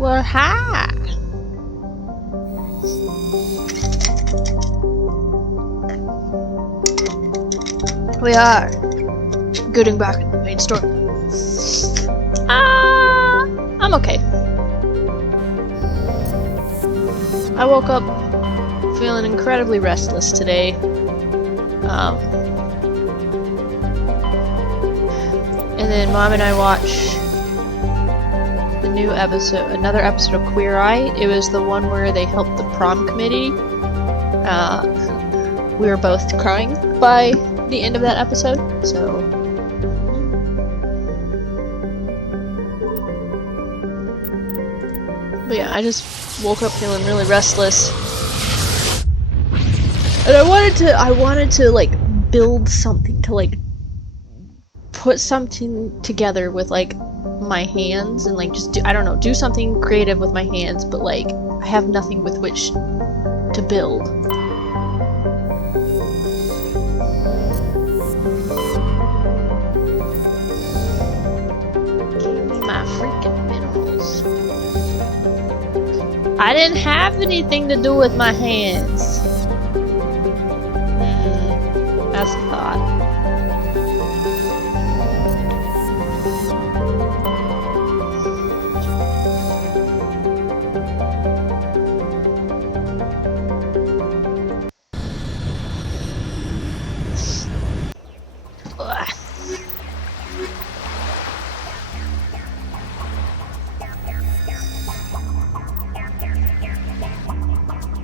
Well, hi. We are getting back in the main story. I'm okay. I woke up feeling incredibly restless today. And then Mom and I watched the new episode, another episode of Queer Eye. It was the one where they helped the prom committee. We were both crying by the end of that episode, so. But yeah, I just woke up feeling really restless. And I wanted to like build something, to like put something together with like my hands and like just do something creative with my hands, but like I have nothing with which to build. Give me my freaking minerals. I didn't have anything to do with my hands. That's a thought.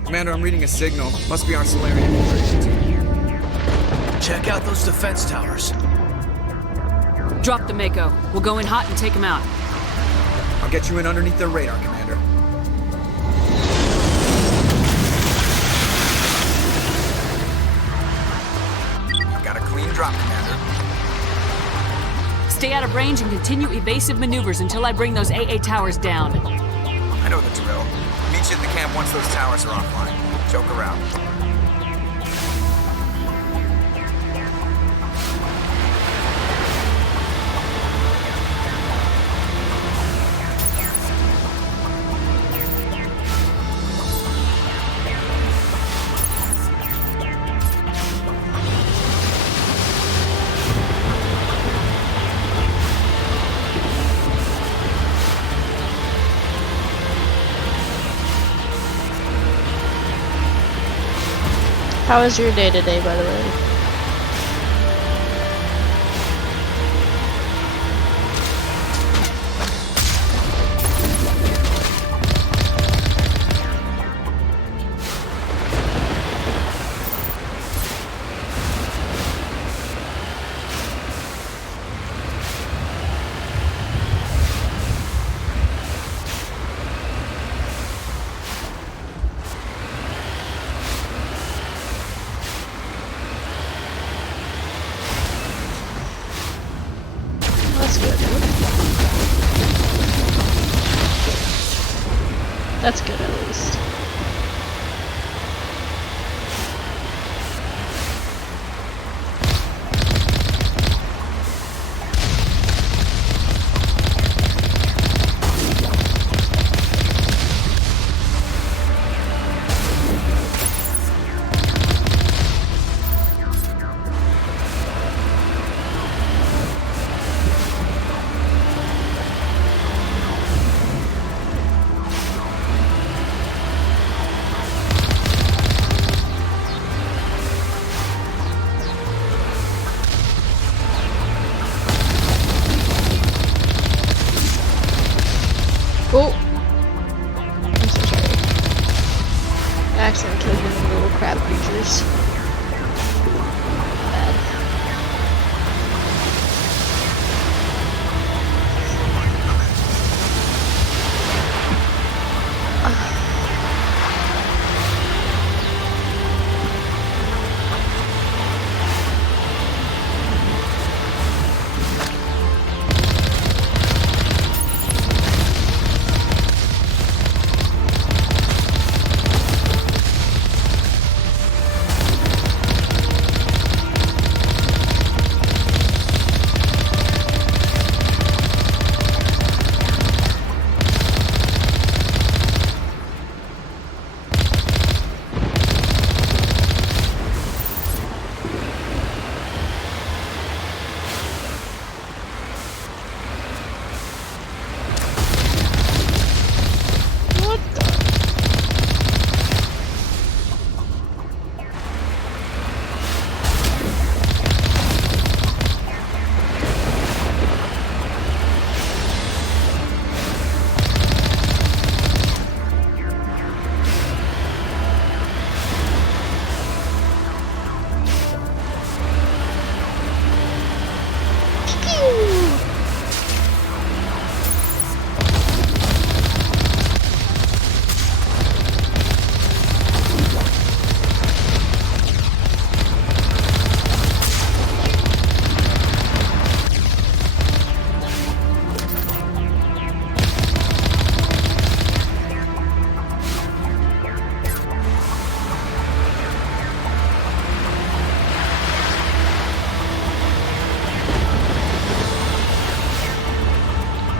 Commander, I'm reading a signal. Must be our Solarian infiltration team. Check out those defense towers. Drop the Mako. We'll go in hot and take him out. I'll get you in underneath their radar, Commander. I've got a clean drop, Commander. Stay out of range and continue evasive maneuvers until I bring those AA towers down. I know the drill. Meet you at the camp once those towers are offline. Joke around. How was your day today, by the way? That's good, at least.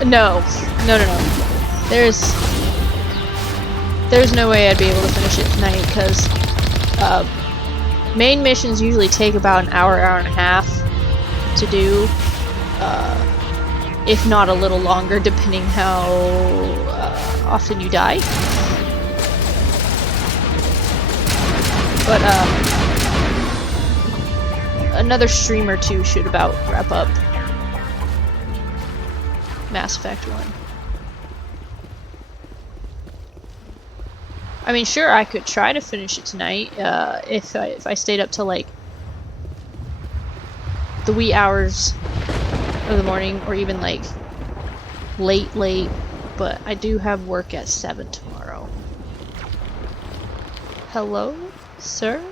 No. No, no, no. There's no way I'd be able to finish it tonight, because main missions usually take about an hour, hour and a half to do, if not a little longer, depending how often you die. But another stream or two should about wrap up Mass Effect 1. I mean, sure, I could try to finish it tonight, if I stayed up till like the wee hours of the morning, or even like late, but I do have work at 7 tomorrow. Hello, sir?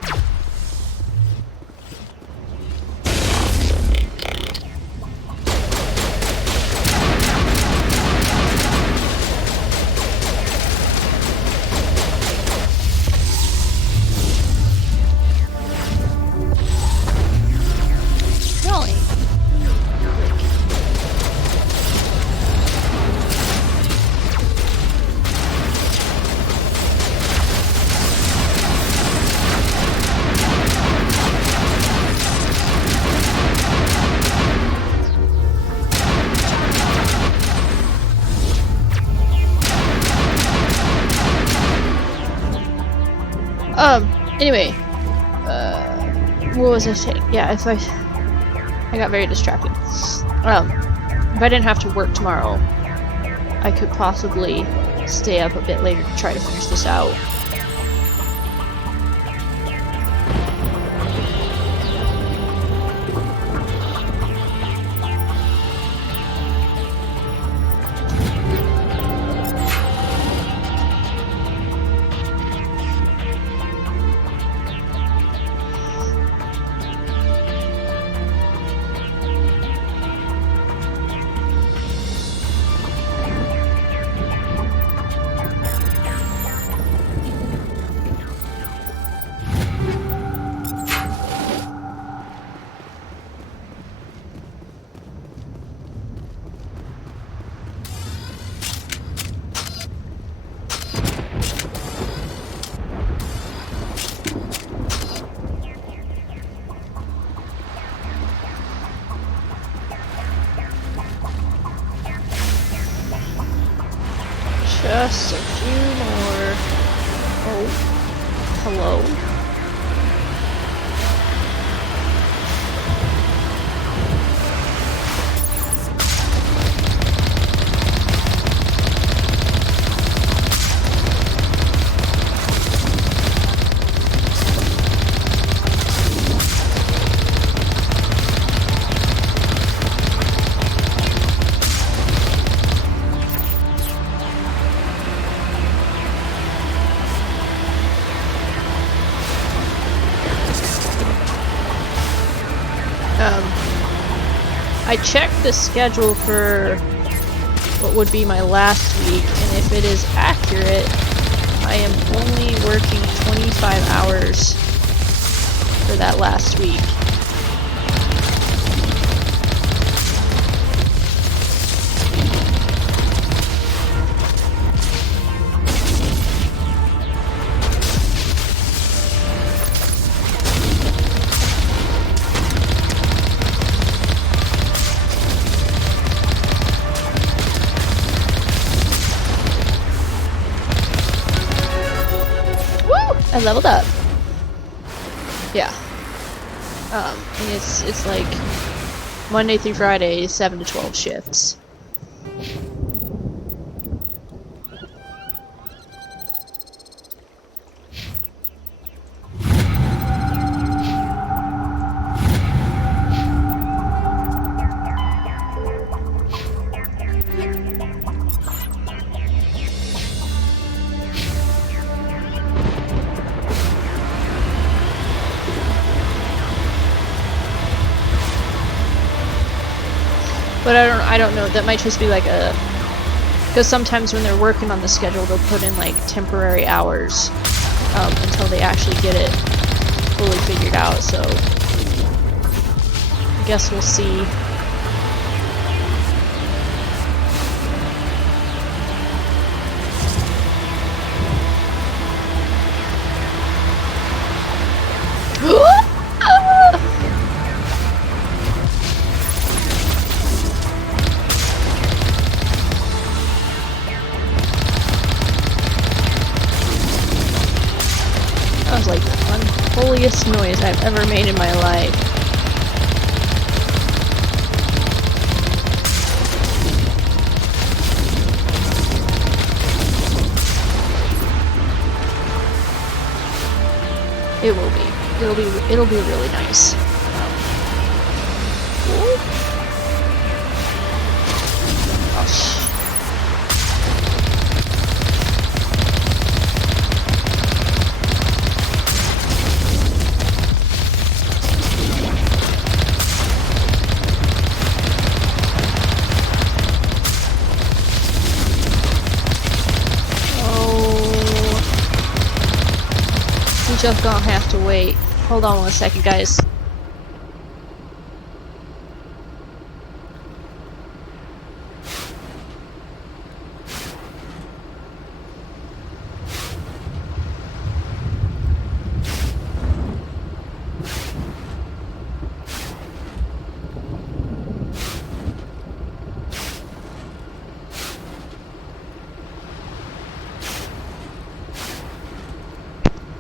Anyway, what was I saying? Yeah, if I got very distracted. If I didn't have to work tomorrow, I could possibly stay up a bit later to try to finish this out. Just a few more. Oh, hello. I checked the schedule for what would be my last week, and if it is accurate, I am only working 25 hours for that last week. I leveled up. Yeah. And it's like Monday through Friday, 7 to 12 shifts. But I don't know, that might just be like a, because sometimes when they're working on the schedule, they'll put in like temporary hours until they actually get it fully figured out, so I guess we'll see. loudest noise I've ever made in my life. It will be. It'll be really nice. Just gonna have to wait. Hold on one second, guys.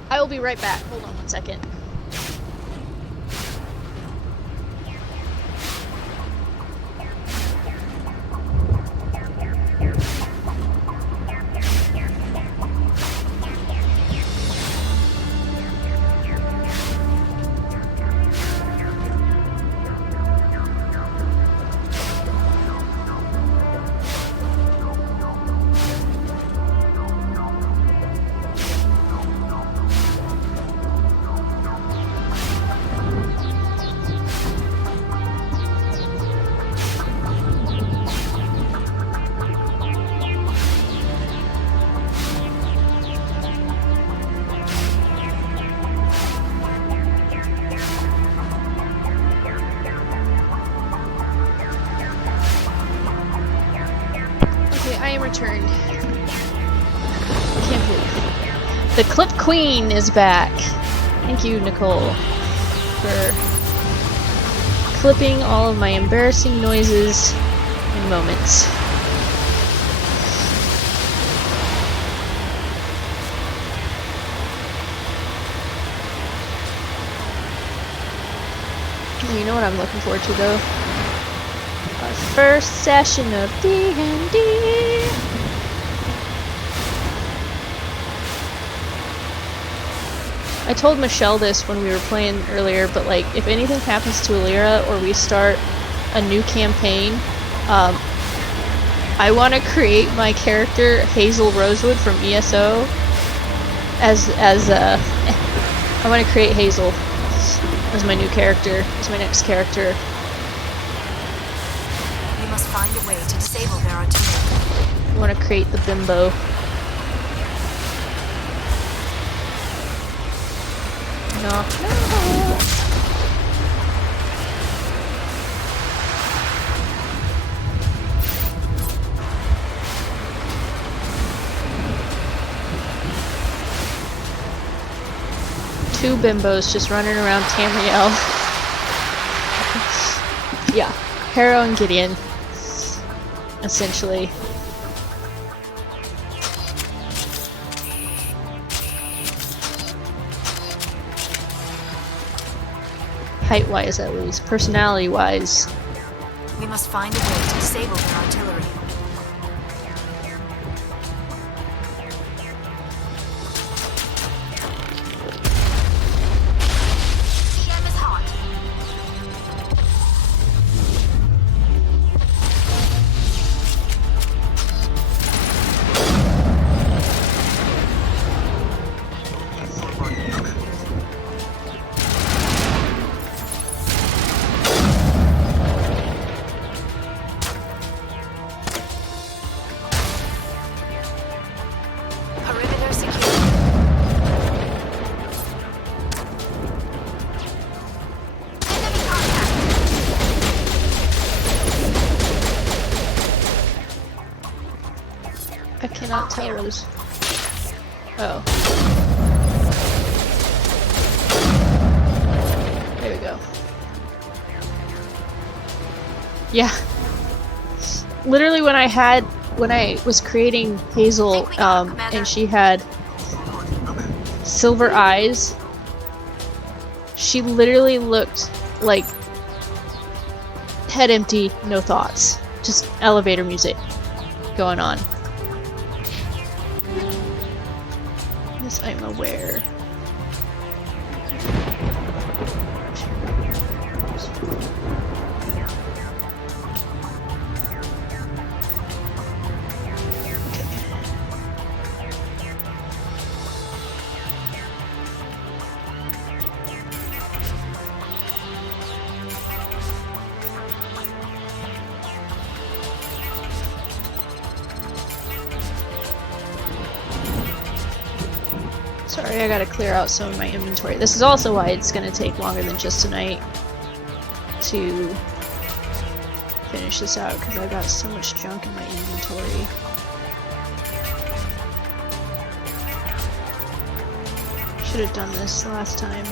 I will be right back. Hold on one second. I am returned. Can't believe it. The Clip Queen is back. Thank you, Nicole, for clipping all of my embarrassing noises and moments. You know what I'm looking forward to, though? Our first session of D&D. I told Michelle this when we were playing earlier, but like, if anything happens to Alira or we start a new campaign, I want to create my character Hazel Rosewood from ESO as I want to create Hazel as my new character, as my next character. We must find a way to disable their artillery. I want to create the bimbo. No. Two bimbos just running around Tamriel. Yeah, Harrow and Gideon, essentially. Height-wise, at least. Personality-wise. We must find a way to disable their artillery. Shem is hot. Perimeter secure. Enemy contact. I cannot tell what is. Oh. There we go. Yeah. Literally when I was creating Hazel, and she had silver eyes, She literally looked like head empty, no thoughts. Just elevator music going on. This I'm aware. Sorry, I gotta clear out some of my inventory. This is also why it's gonna take longer than just tonight to finish this out, because I've got so much junk in my inventory. Should have done this last time.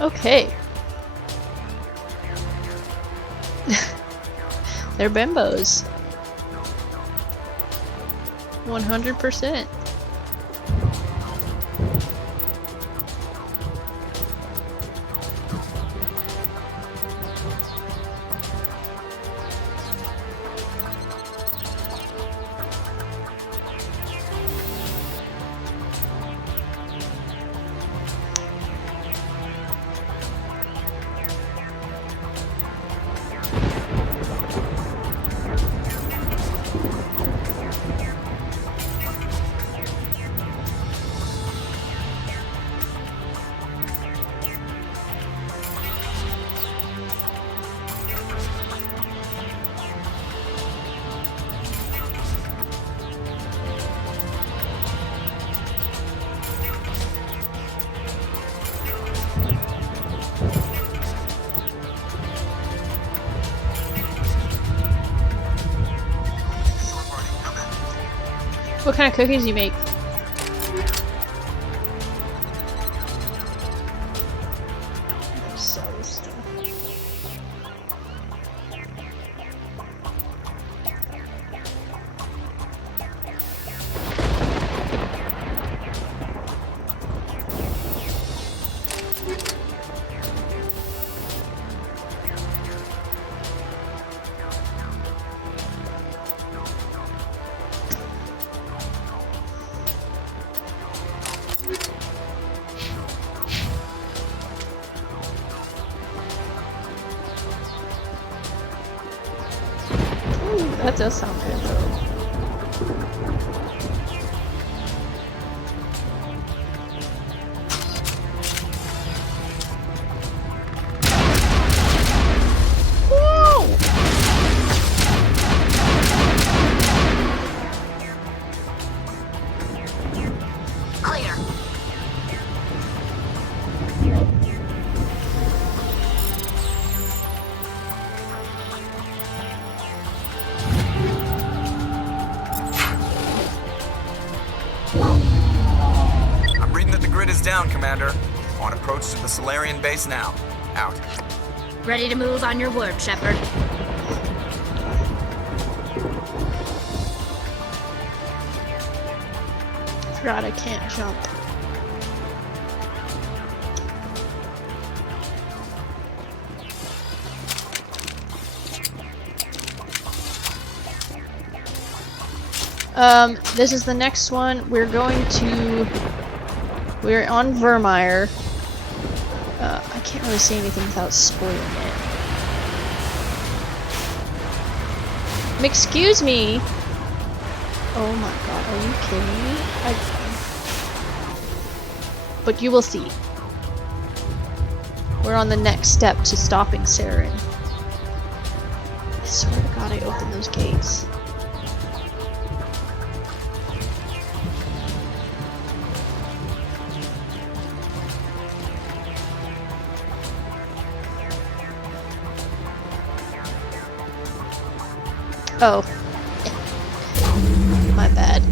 Okay. They're bimbos. 100%. What kind of cookies do you make? Sell this stuff. That does sound good though. Clear. is down, Commander. On approach to the Solarian base now. Out. Ready to move on your word, Shepard. Forgot I can't jump. This is the next one. We're on Vermeer. I can't really say anything without spoiling it. Excuse me! Oh my god, are you kidding me? But you will see. We're on the next step to stopping Saren. I swear to god I opened those gates. Oh. My bad.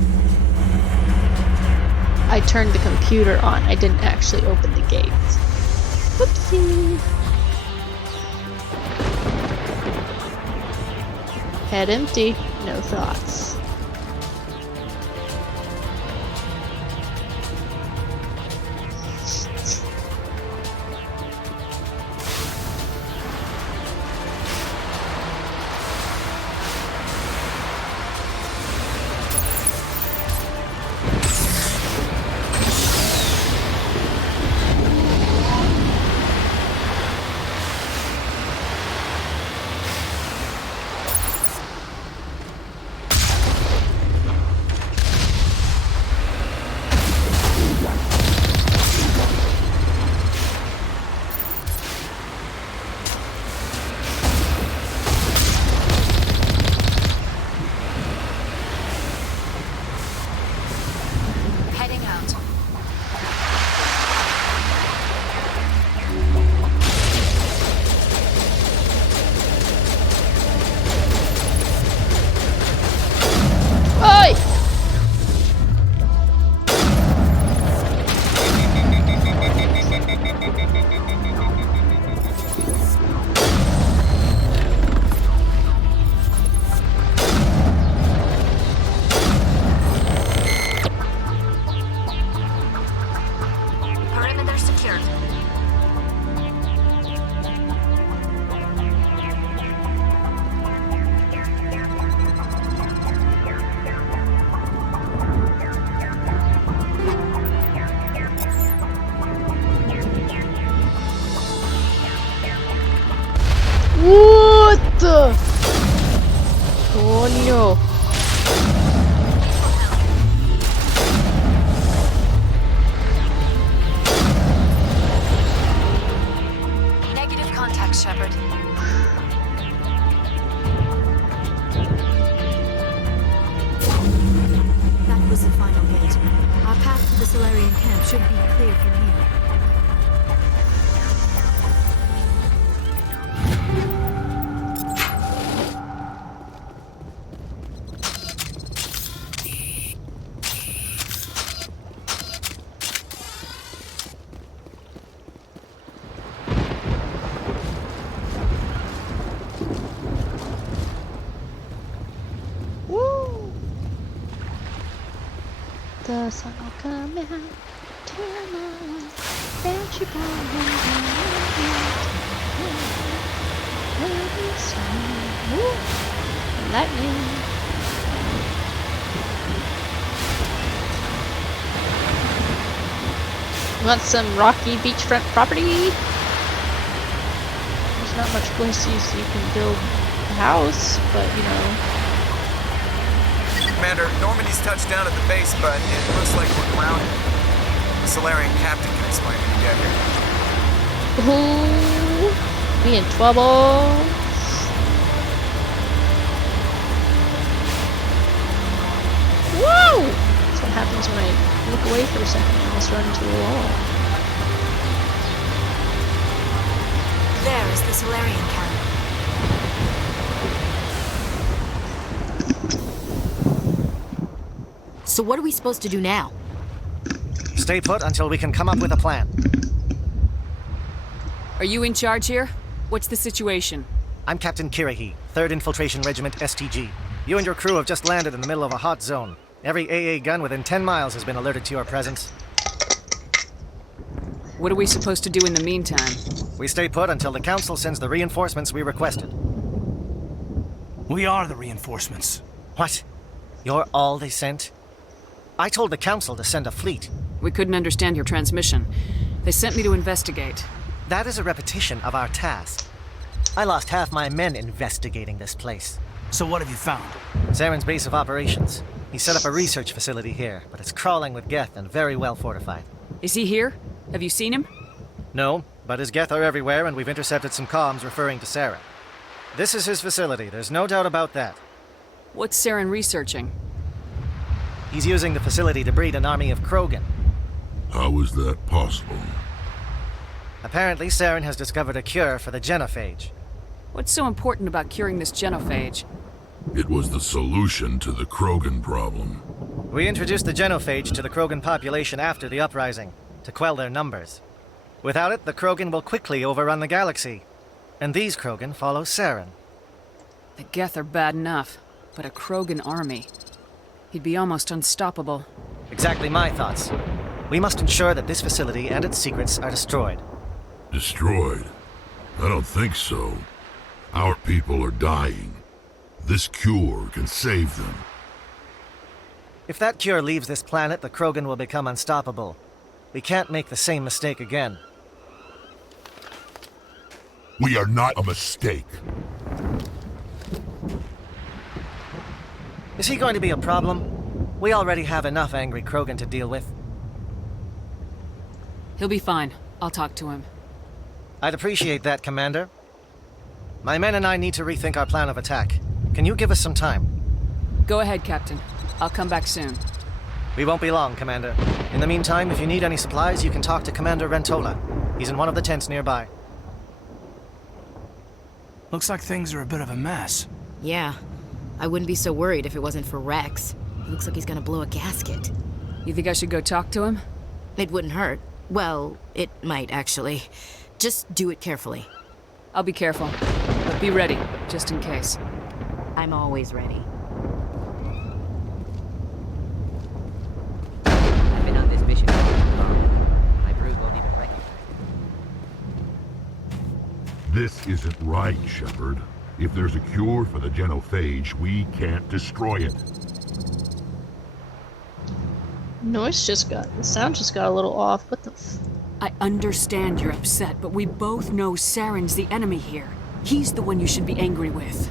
I turned the computer on. I didn't actually open the gates. Whoopsie. Head empty. No thoughts. Heading out. Oi! Perimeter secured. What the? Oh no. Negative contact, Shepard. That was the final gate. Our path to the Solarian camp should be clear from here. Woo! The sun will come out tomorrow. That you Lightning. Want some rocky beachfront property? There's not much places you can build a house, but you know. Commander, Normandy's touched down at the base, but it looks like we're grounded. The Solarian captain can explain when you get here. Ooh, we in trouble. Whoa! That's what happens when I look away for a second and I almost run into a wall. There is the Solarian camp. So what are we supposed to do now? stay put until we can come up with a plan. Are you in charge here? What's the situation? I'm Captain Kirahi, 3rd Infiltration Regiment STG. You and your crew have just landed in the middle of a hot zone. Every AA gun within 10 miles has been alerted to your presence. What are we supposed to do in the meantime? We stay put until the Council sends the reinforcements we requested. We are the reinforcements. What? You're all they sent? I told the Council to send a fleet. We couldn't understand your transmission. They sent me to investigate. That is a repetition of our task. I lost half my men investigating this place. So what have you found? Saren's base of operations. He set up a research facility here, but it's crawling with Geth and very well fortified. Is he here? Have you seen him? No, but his Geth are everywhere, and we've intercepted some comms referring to Saren. This is his facility, there's no doubt about that. What's Saren researching? He's using the facility to breed an army of Krogan. How is that possible? Apparently, Saren has discovered a cure for the genophage. What's so important about curing this genophage? It was the solution to the Krogan problem. We introduced the genophage to the Krogan population after the uprising, to quell their numbers. Without it, the Krogan will quickly overrun the galaxy. And these Krogan follow Saren. The Geth are bad enough, but a Krogan army. He'd be almost unstoppable. Exactly my thoughts. We must ensure that this facility and its secrets are destroyed. Destroyed? I don't think so. Our people are dying. This cure can save them. If that cure leaves this planet, the Krogan will become unstoppable. We can't make the same mistake again. We are not a mistake. Is he going to be a problem? We already have enough angry Krogan to deal with. He'll be fine. I'll talk to him. I'd appreciate that, Commander. My men and I need to rethink our plan of attack. Can you give us some time? Go ahead, Captain. I'll come back soon. We won't be long, Commander. In the meantime, if you need any supplies, you can talk to Commander Rentola. He's in one of the tents nearby. Looks like things are a bit of a mess. Yeah. I wouldn't be so worried if it wasn't for Rex. He looks like he's gonna blow a gasket. You think I should go talk to him? It wouldn't hurt. Well, it might, actually. Just do it carefully. I'll be careful. But be ready, just in case. I'm always ready. I've been on this mission for too long. My brood won't even recognize it. This isn't right, Shepard. If there's a cure for the genophage, we can't destroy it. The sound just got a little off. What the I understand you're upset, but we both know Saren's the enemy here. He's the one you should be angry with.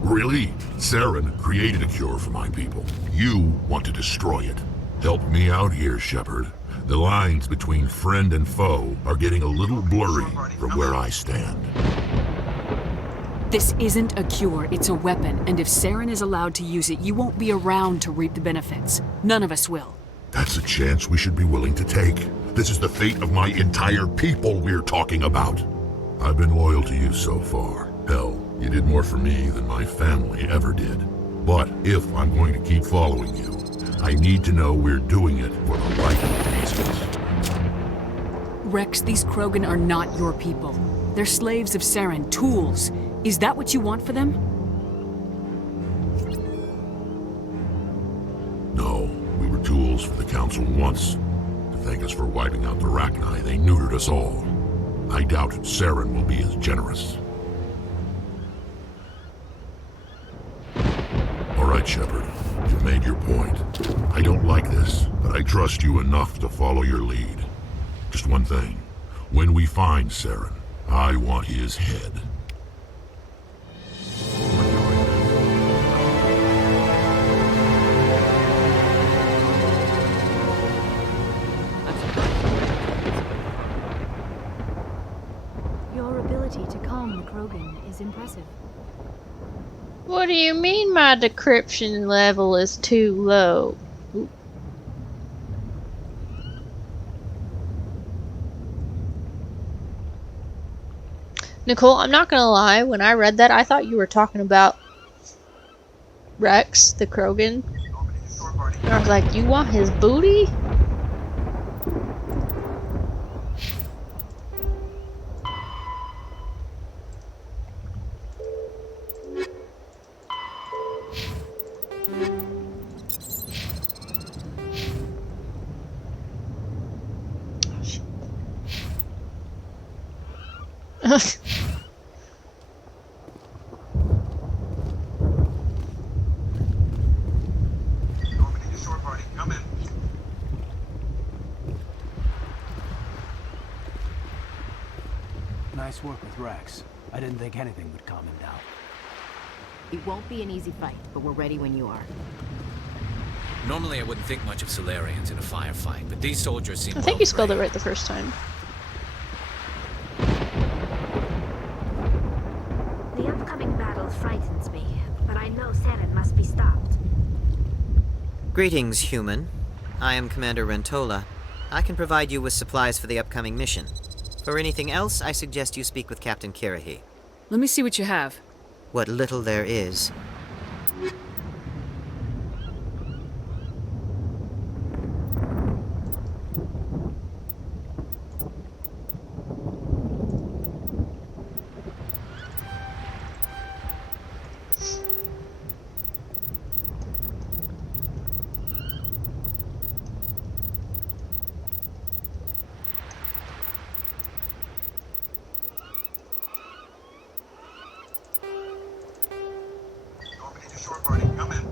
Really? Saren created a cure for my people. You want to destroy it. Help me out here, Shepard. The lines between friend and foe are getting a little blurry from where I stand. This isn't a cure, it's a weapon, and if Saren is allowed to use it, you won't be around to reap the benefits. None of us will. That's a chance we should be willing to take. This is the fate of my entire people we're talking about. I've been loyal to you so far. Hell, you did more for me than my family ever did. But if I'm going to keep following you, I need to know we're doing it for the right reasons. Rex, these Krogan are not your people. They're slaves of Saren, tools. Is that what you want for them? No, we were tools for the Council once. To thank us for wiping out the Rachni, they neutered us all. I doubt Saren will be as generous. All right, Shepard. You've made your point. I don't like this, but I trust you enough to follow your lead. Just one thing. When we find Saren, I want his head. Your ability to calm the Krogan is impressive. What do you mean my decryption level is too low? Ooh. Nicole, I'm not gonna lie, when I read that, I thought you were talking about Rex, the Krogan. And I was like, you want his booty? Normandy to shore party, come in. Nice work with Rex. I didn't think anything would calm him down. It won't be an easy fight, but we're ready when you are. Normally I wouldn't think much of Solarians in a firefight, but these soldiers seem I think you spelled it well-trained. right the first time. The upcoming battle frightens me, but I know Saren must be stopped. Greetings, human. I am Commander Rentola. I can provide you with supplies for the upcoming mission. For anything else, I suggest you speak with Captain Kirahi. Let me see what you have. What little there is. Normandy to shore party, come in.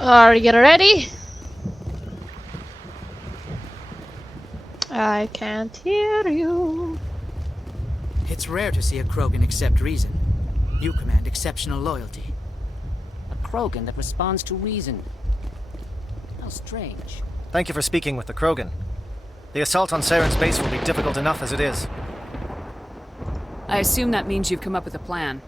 Are you ready? I can't hear you. It's rare to see a Krogan accept reason. You command exceptional loyalty. A Krogan that responds to reason. How strange. Thank you for speaking with the Krogan. The assault on Saren's base will be difficult enough as it is. I assume that means you've come up with a plan.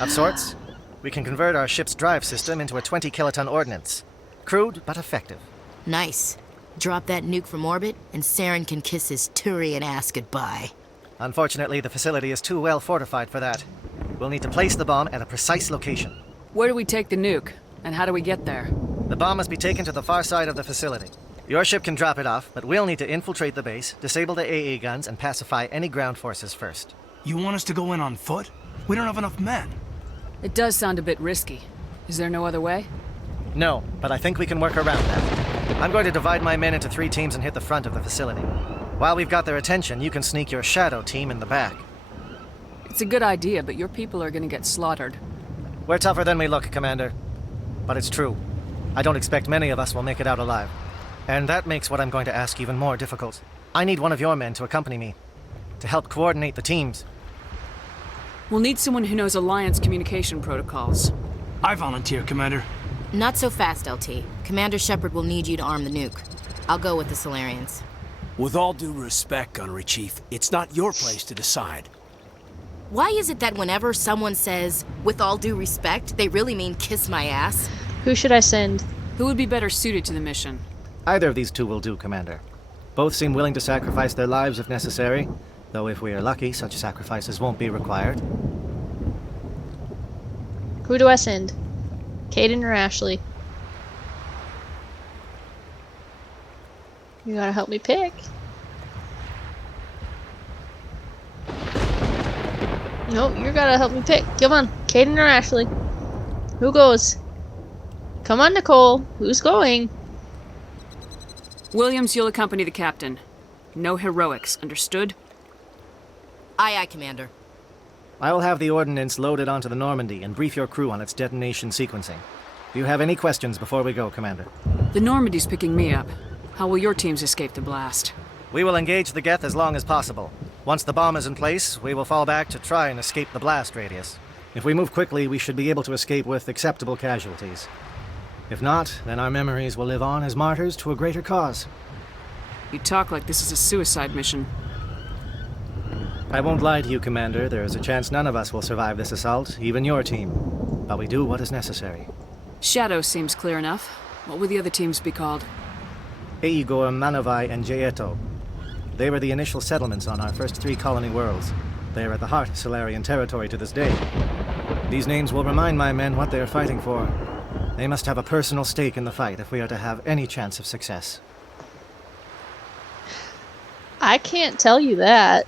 Of sorts. We can convert our ship's drive system into a 20-kiloton ordnance. Crude, but effective. Nice. Drop that nuke from orbit, and Saren can kiss his Turian ass goodbye. Unfortunately, the facility is too well fortified for that. We'll need to place the bomb at a precise location. Where do we take the nuke? And how do we get there? The bomb must be taken to the far side of the facility. Your ship can drop it off, but we'll need to infiltrate the base, disable the AA guns, and pacify any ground forces first. You want us to go in on foot? We don't have enough men. It does sound a bit risky. Is there no other way? No, but I think we can work around that. I'm going to divide my men into 3 teams and hit the front of the facility. While we've got their attention, you can sneak your shadow team in the back. It's a good idea, but your people are gonna get slaughtered. We're tougher than we look, Commander. But it's true. I don't expect many of us will make it out alive. And that makes what I'm going to ask even more difficult. I need one of your men to accompany me, to help coordinate the teams. We'll need someone who knows Alliance communication protocols. I volunteer, Commander. Not so fast, LT. Commander Shepard will need you to arm the nuke. I'll go with the Solarians. With all due respect, Gunnery Chief, it's not your place to decide. Why is it that whenever someone says, with all due respect, they really mean kiss my ass? Who should I send? Who would be better suited to the mission? Either of these 2 will do, Commander. Both seem willing to sacrifice their lives if necessary, though if we are lucky, such sacrifices won't be required. Who do I send? Caden or Ashley? You gotta help me pick. No, you gotta help me pick. Come on, Caden or Ashley? Who goes? Come on, Nicole. Who's going? Williams, you'll accompany the captain. No heroics, understood? Aye, aye, Commander. I will have the ordnance loaded onto the Normandy and brief your crew on its detonation sequencing. Do you have any questions before we go, Commander? The Normandy's picking me up. How will your teams escape the blast? We will engage the Geth as long as possible. Once the bomb is in place, we will fall back to try and escape the blast radius. If we move quickly, we should be able to escape with acceptable casualties. If not, then our memories will live on as martyrs to a greater cause. You talk like this is a suicide mission. I won't lie to you, Commander. There is a chance none of us will survive this assault, even your team. But we do what is necessary. Shadow seems clear enough. What will the other teams be called? Eigor, Manavai, and Jaeto. They were the initial settlements on our first 3 colony worlds. They are at the heart of Solarian territory to this day. These names will remind my men what they are fighting for. They must have a personal stake in the fight if we are to have any chance of success. I can't tell you that.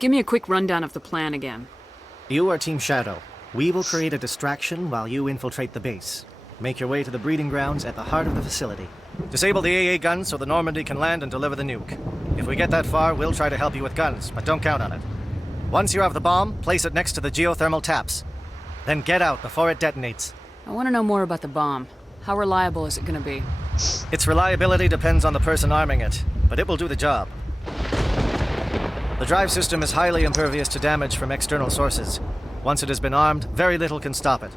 Give me a quick rundown of the plan again. You are Team Shadow. We will create a distraction while you infiltrate the base. Make your way to the breeding grounds at the heart of the facility. Disable the AA guns so the Normandy can land and deliver the nuke. If we get that far, we'll try to help you with guns, but don't count on it. Once you have the bomb, place it next to the geothermal taps. Then get out before it detonates. I want to know more about the bomb. How reliable is it going to be? Its reliability depends on the person arming it, but it will do the job. The drive system is highly impervious to damage from external sources. Once it has been armed, very little can stop it.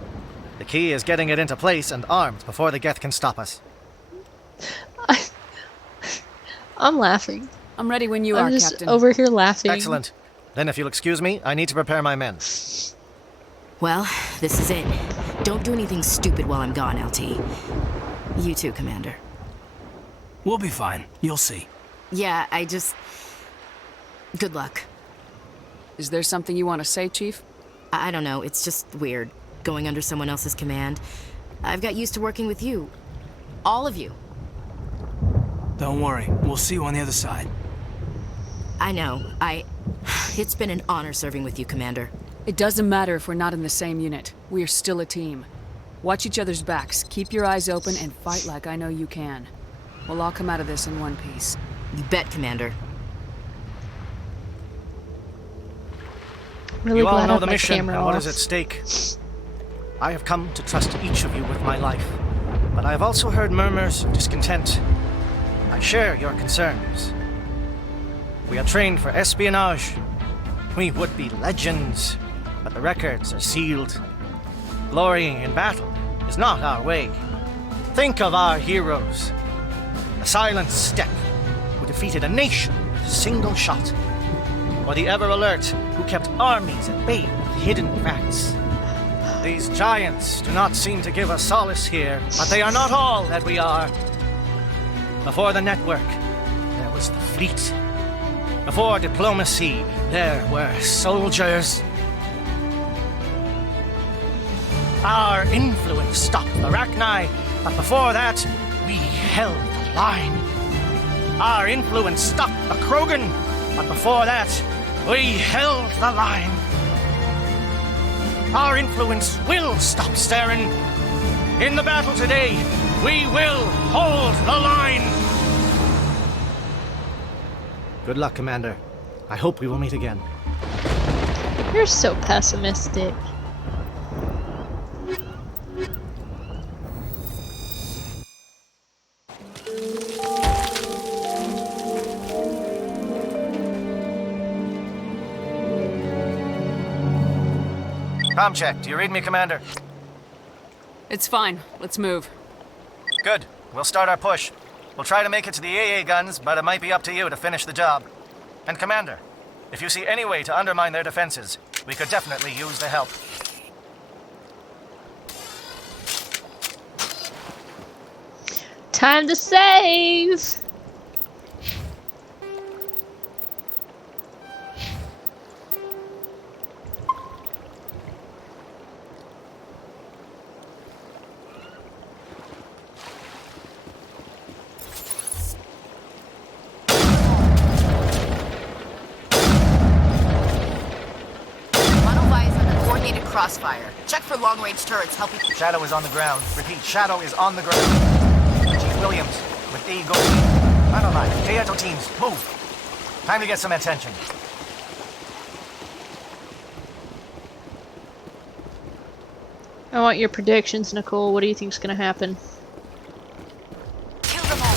The key is getting it into place and armed before the Geth can stop us. I'm laughing. I'm ready when you I'm are, just Captain. over here laughing. Excellent. Then if you'll excuse me, I need to prepare my men. Well, this is it. Don't do anything stupid while I'm gone, LT. You too, Commander. We'll be fine. You'll see. Yeah, Good luck. Is there something you want to say, Chief? I don't know, it's just weird, going under someone else's command. I've got used to working with you. All of you. Don't worry. We'll see you on the other side. I know. It's been an honor serving with you, Commander. It doesn't matter if we're not in the same unit. We are still a team. Watch each other's backs, keep your eyes open, and fight like I know you can. We'll all come out of this in one piece. You bet, Commander. Really You all glad I know have the my mission camera and what off. is at stake. I have come to trust each of you with my life, but I have also heard murmurs of discontent. I share your concerns. We are trained for espionage. We would be legends, but the records are sealed. Glory in battle is not our way. Think of our heroes. The Silent Step, who defeated a nation with a single shot. Or the Ever Alert, who kept armies at bay with hidden rats. These giants do not seem to give us solace here, but they are not all that we are. Before the network, there was the fleet. Before diplomacy, there were soldiers. Our influence stopped the Rachni, but before that, we held the line. Our influence stopped the Krogan, but before that, we held the line. Our influence will stop Saren. In the battle today, we will hold the line. Good luck, Commander. I hope we will meet again. You're so pessimistic. Comm check. Do you read me, Commander? It's fine. Let's move. Good. We'll start our push. We'll try to make it to the AA guns, but it might be up to you to finish the job. And Commander, if you see any way to undermine their defenses, we could definitely use the help. Time to save! Crossfire. Check for long-range turrets helping. Shadow is on the ground. Repeat, Shadow is on the ground. Chief Williams, with Eigor. Manavai, Jaeto teams, move. Time to get some attention. I want your predictions, Nicole. What do you think's gonna happen? Kill them all.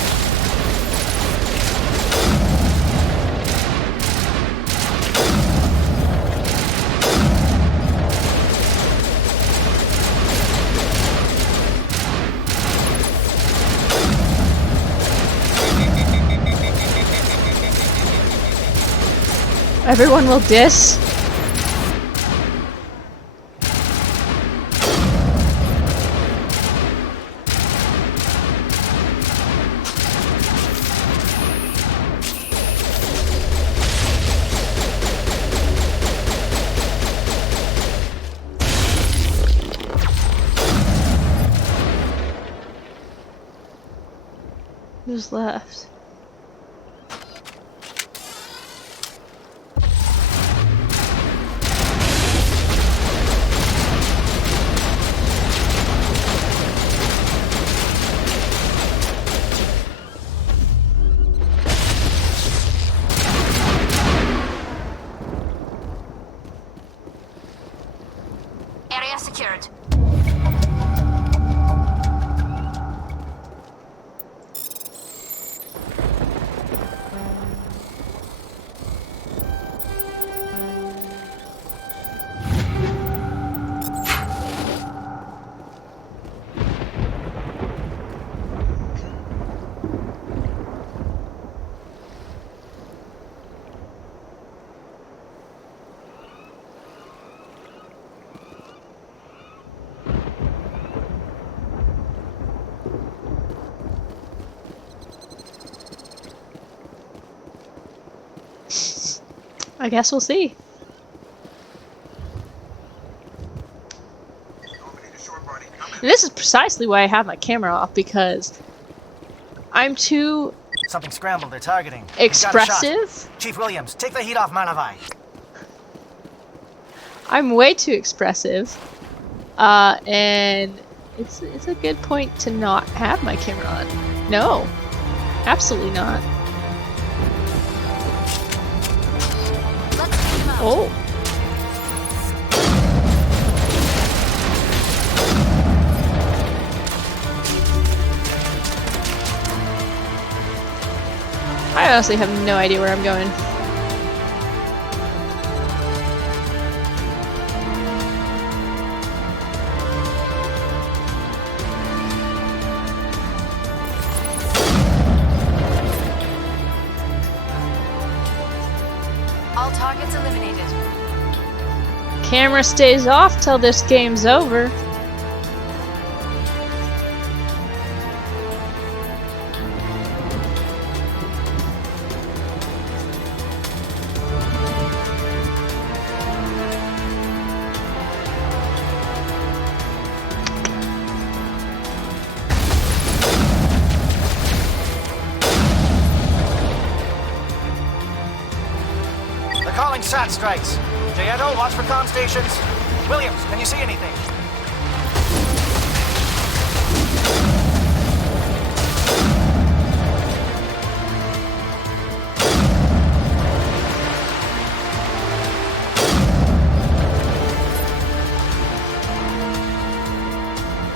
Everyone will diss. Who's left? Area secured. I guess we'll see. And this is precisely why I have my camera off, because I'm too Something scrambled. They're targeting. expressive. Chief Williams, take the heat off Manavai. I'm way too expressive. And it's a good point to not have my camera on. No. Absolutely not. Oh. I honestly have no idea where I'm going. All targets eliminated. Camera stays off till this game's over. They're calling SAT strikes. Jayeto, watch for comm stations. Williams, can you see anything?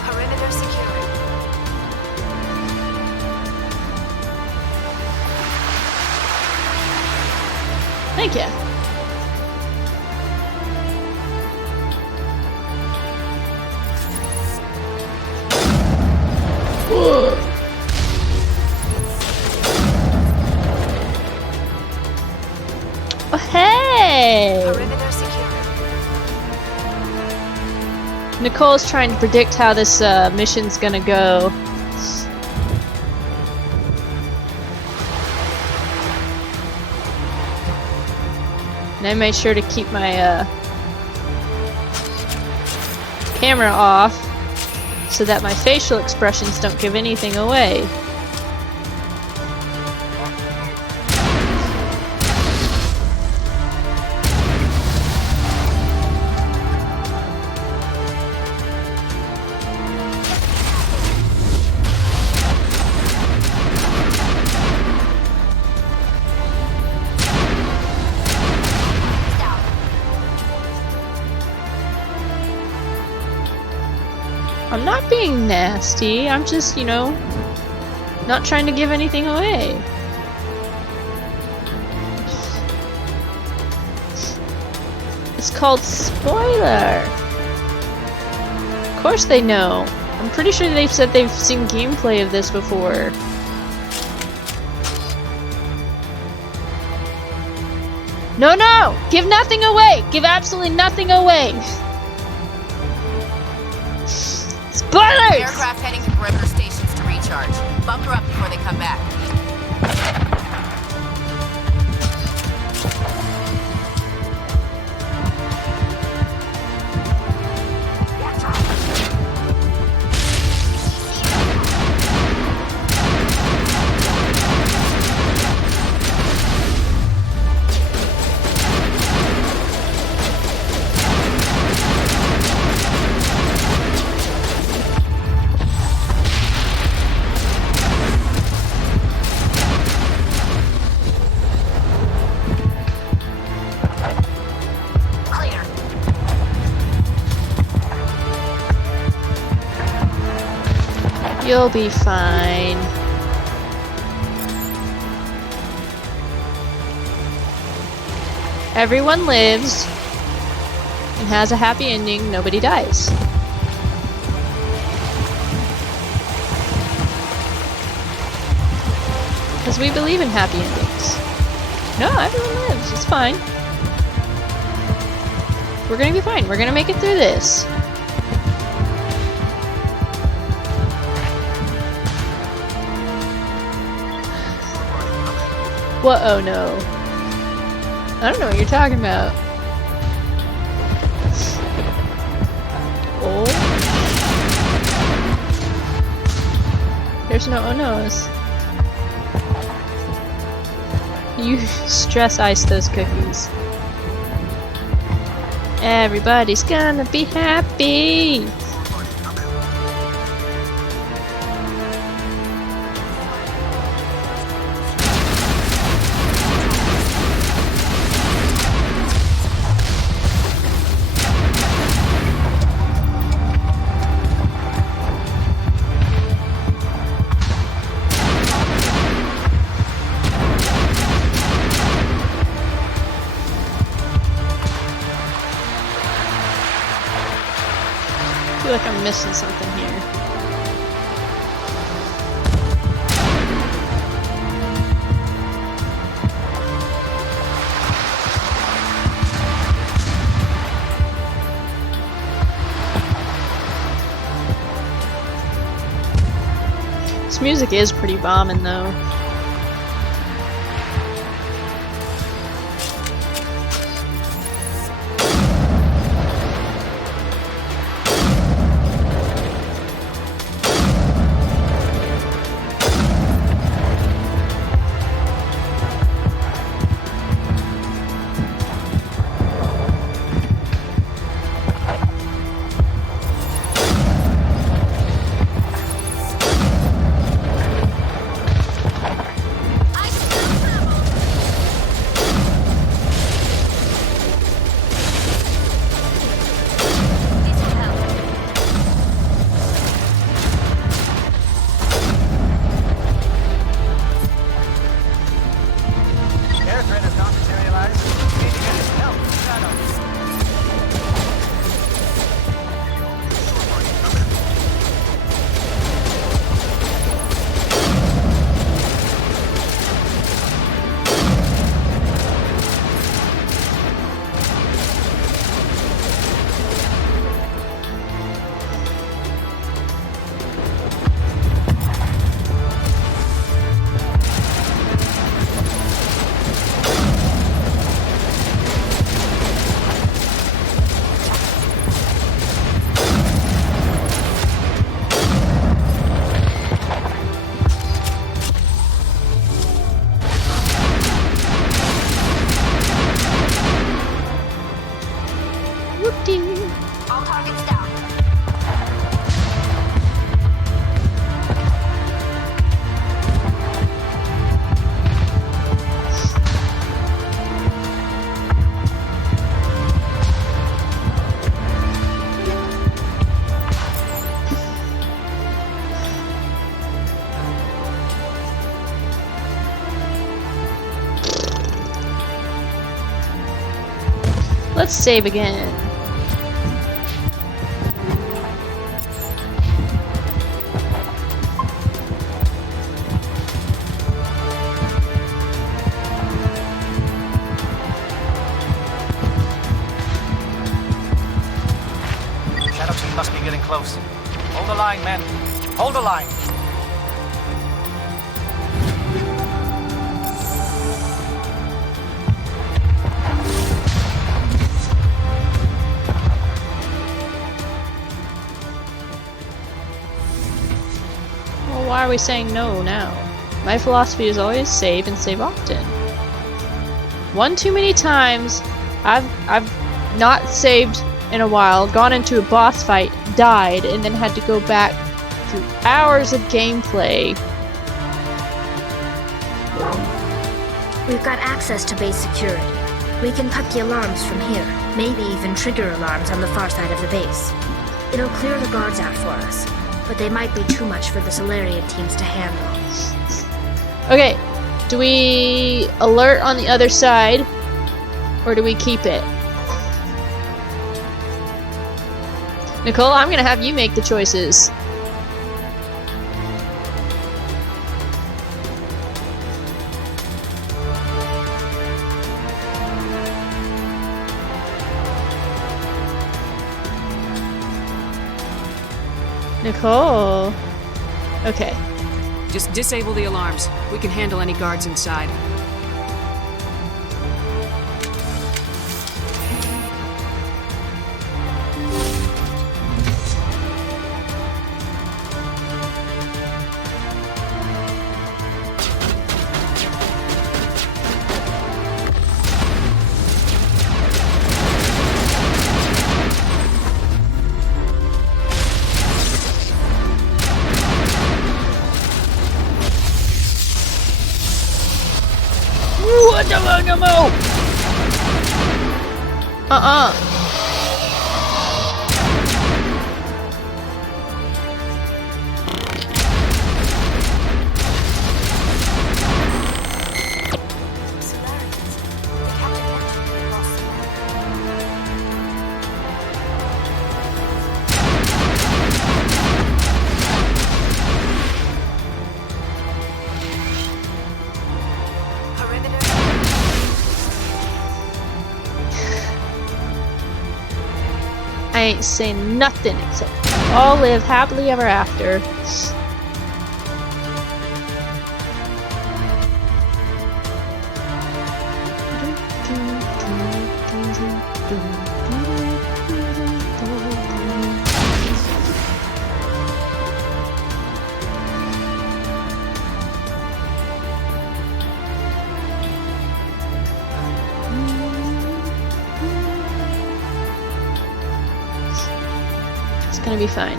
Perimeter secured. Thank you. Oh, hey! Perimeter secured. Nicole's trying to predict how this mission's gonna go. And I made sure to keep my camera off so that my facial expressions don't give anything away. I'm not being nasty, I'm just, you know, not trying to give anything away. It's called spoiler. Of course they know. I'm pretty sure they've said they've seen gameplay of this before. No, no! Give nothing away! Give absolutely nothing away! Spoilers! Aircraft heading to perimeter stations to recharge. Bunker up before they come back. You'll be fine. Everyone lives and has a happy ending. Nobody dies. Because we believe in happy endings. No, everyone lives. It's fine. We're gonna be fine. We're gonna make it through this. What? Oh no. I don't know what you're talking about. Oh. There's no oh no's. You stress ice those cookies. Everybody's gonna be happy. I feel like I'm missing something here. This music is pretty bombing though. All targets down. Let's save again. getting close. Hold the line, men. Hold the line. Well, why are we saying no now? My philosophy is always save and save often. One too many times, I've not saved in a while, gone into a boss fight, died, and then had to go back through hours of gameplay. We've got access to base security. We can cut the alarms from here, maybe even trigger alarms on the far side of the base. It'll clear the guards out for us, but they might be too much for the Solarian teams to handle. Okay, do we alert on the other side, or do we keep it? Nicole, I'm gonna have you make the choices. Nicole. Okay. Just disable the alarms. We can handle any guards inside. I ain't saying nothing except all live happily ever after. Gonna be fine.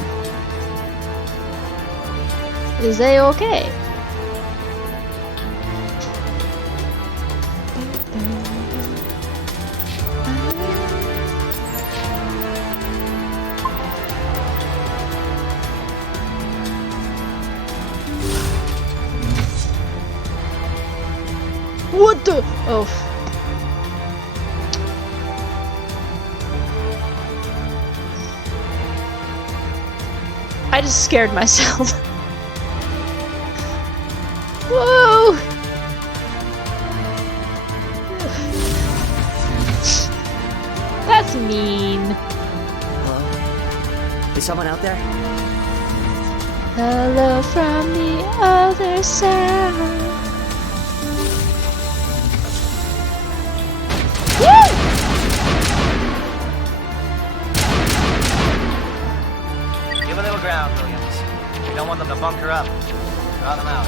Is they okay? What the? Oh. I just scared myself. Whoa! That's mean. Hello? Is someone out there? Hello from the other side. Give a little ground, Williams. We don't want them to bunker up. Draw them out.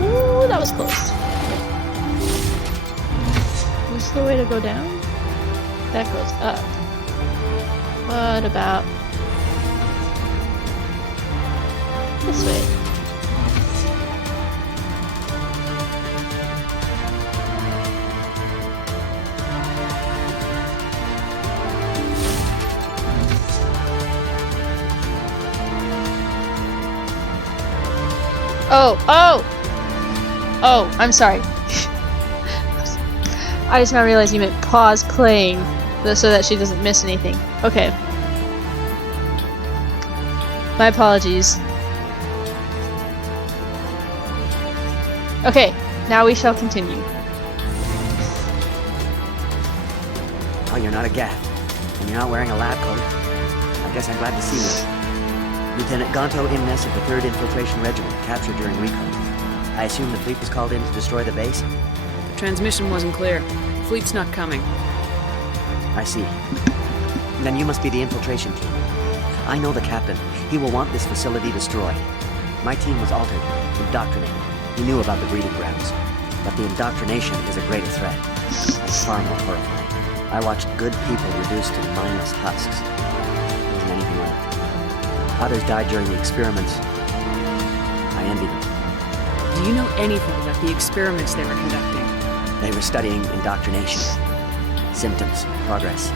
Ooh, that was close. Is this the way to go down? That goes up. What about this way? Oh, I'm sorry. I just now realized you meant pause playing so that she doesn't miss anything. Okay. My apologies. Okay, now we shall continue. Oh, you're not a Gath, and you're not wearing a lab coat. I guess I'm glad to see you. Lieutenant Gonto Imnes of the 3rd Infiltration Regiment, captured during recon. I assume the fleet was called in to destroy the base? The transmission wasn't clear. Fleet's not coming. I see. Then you must be the infiltration team. I know the captain. He will want this facility destroyed. My team was altered, indoctrinated. He knew about the breeding grounds. But the indoctrination is a greater threat. It's far more horrifying. I watched good people reduced to mindless husks. There wasn't anything left. Others died during the experiments. I envy them. Do you know anything about the experiments they were conducting? They were studying indoctrination. Symptoms, progress.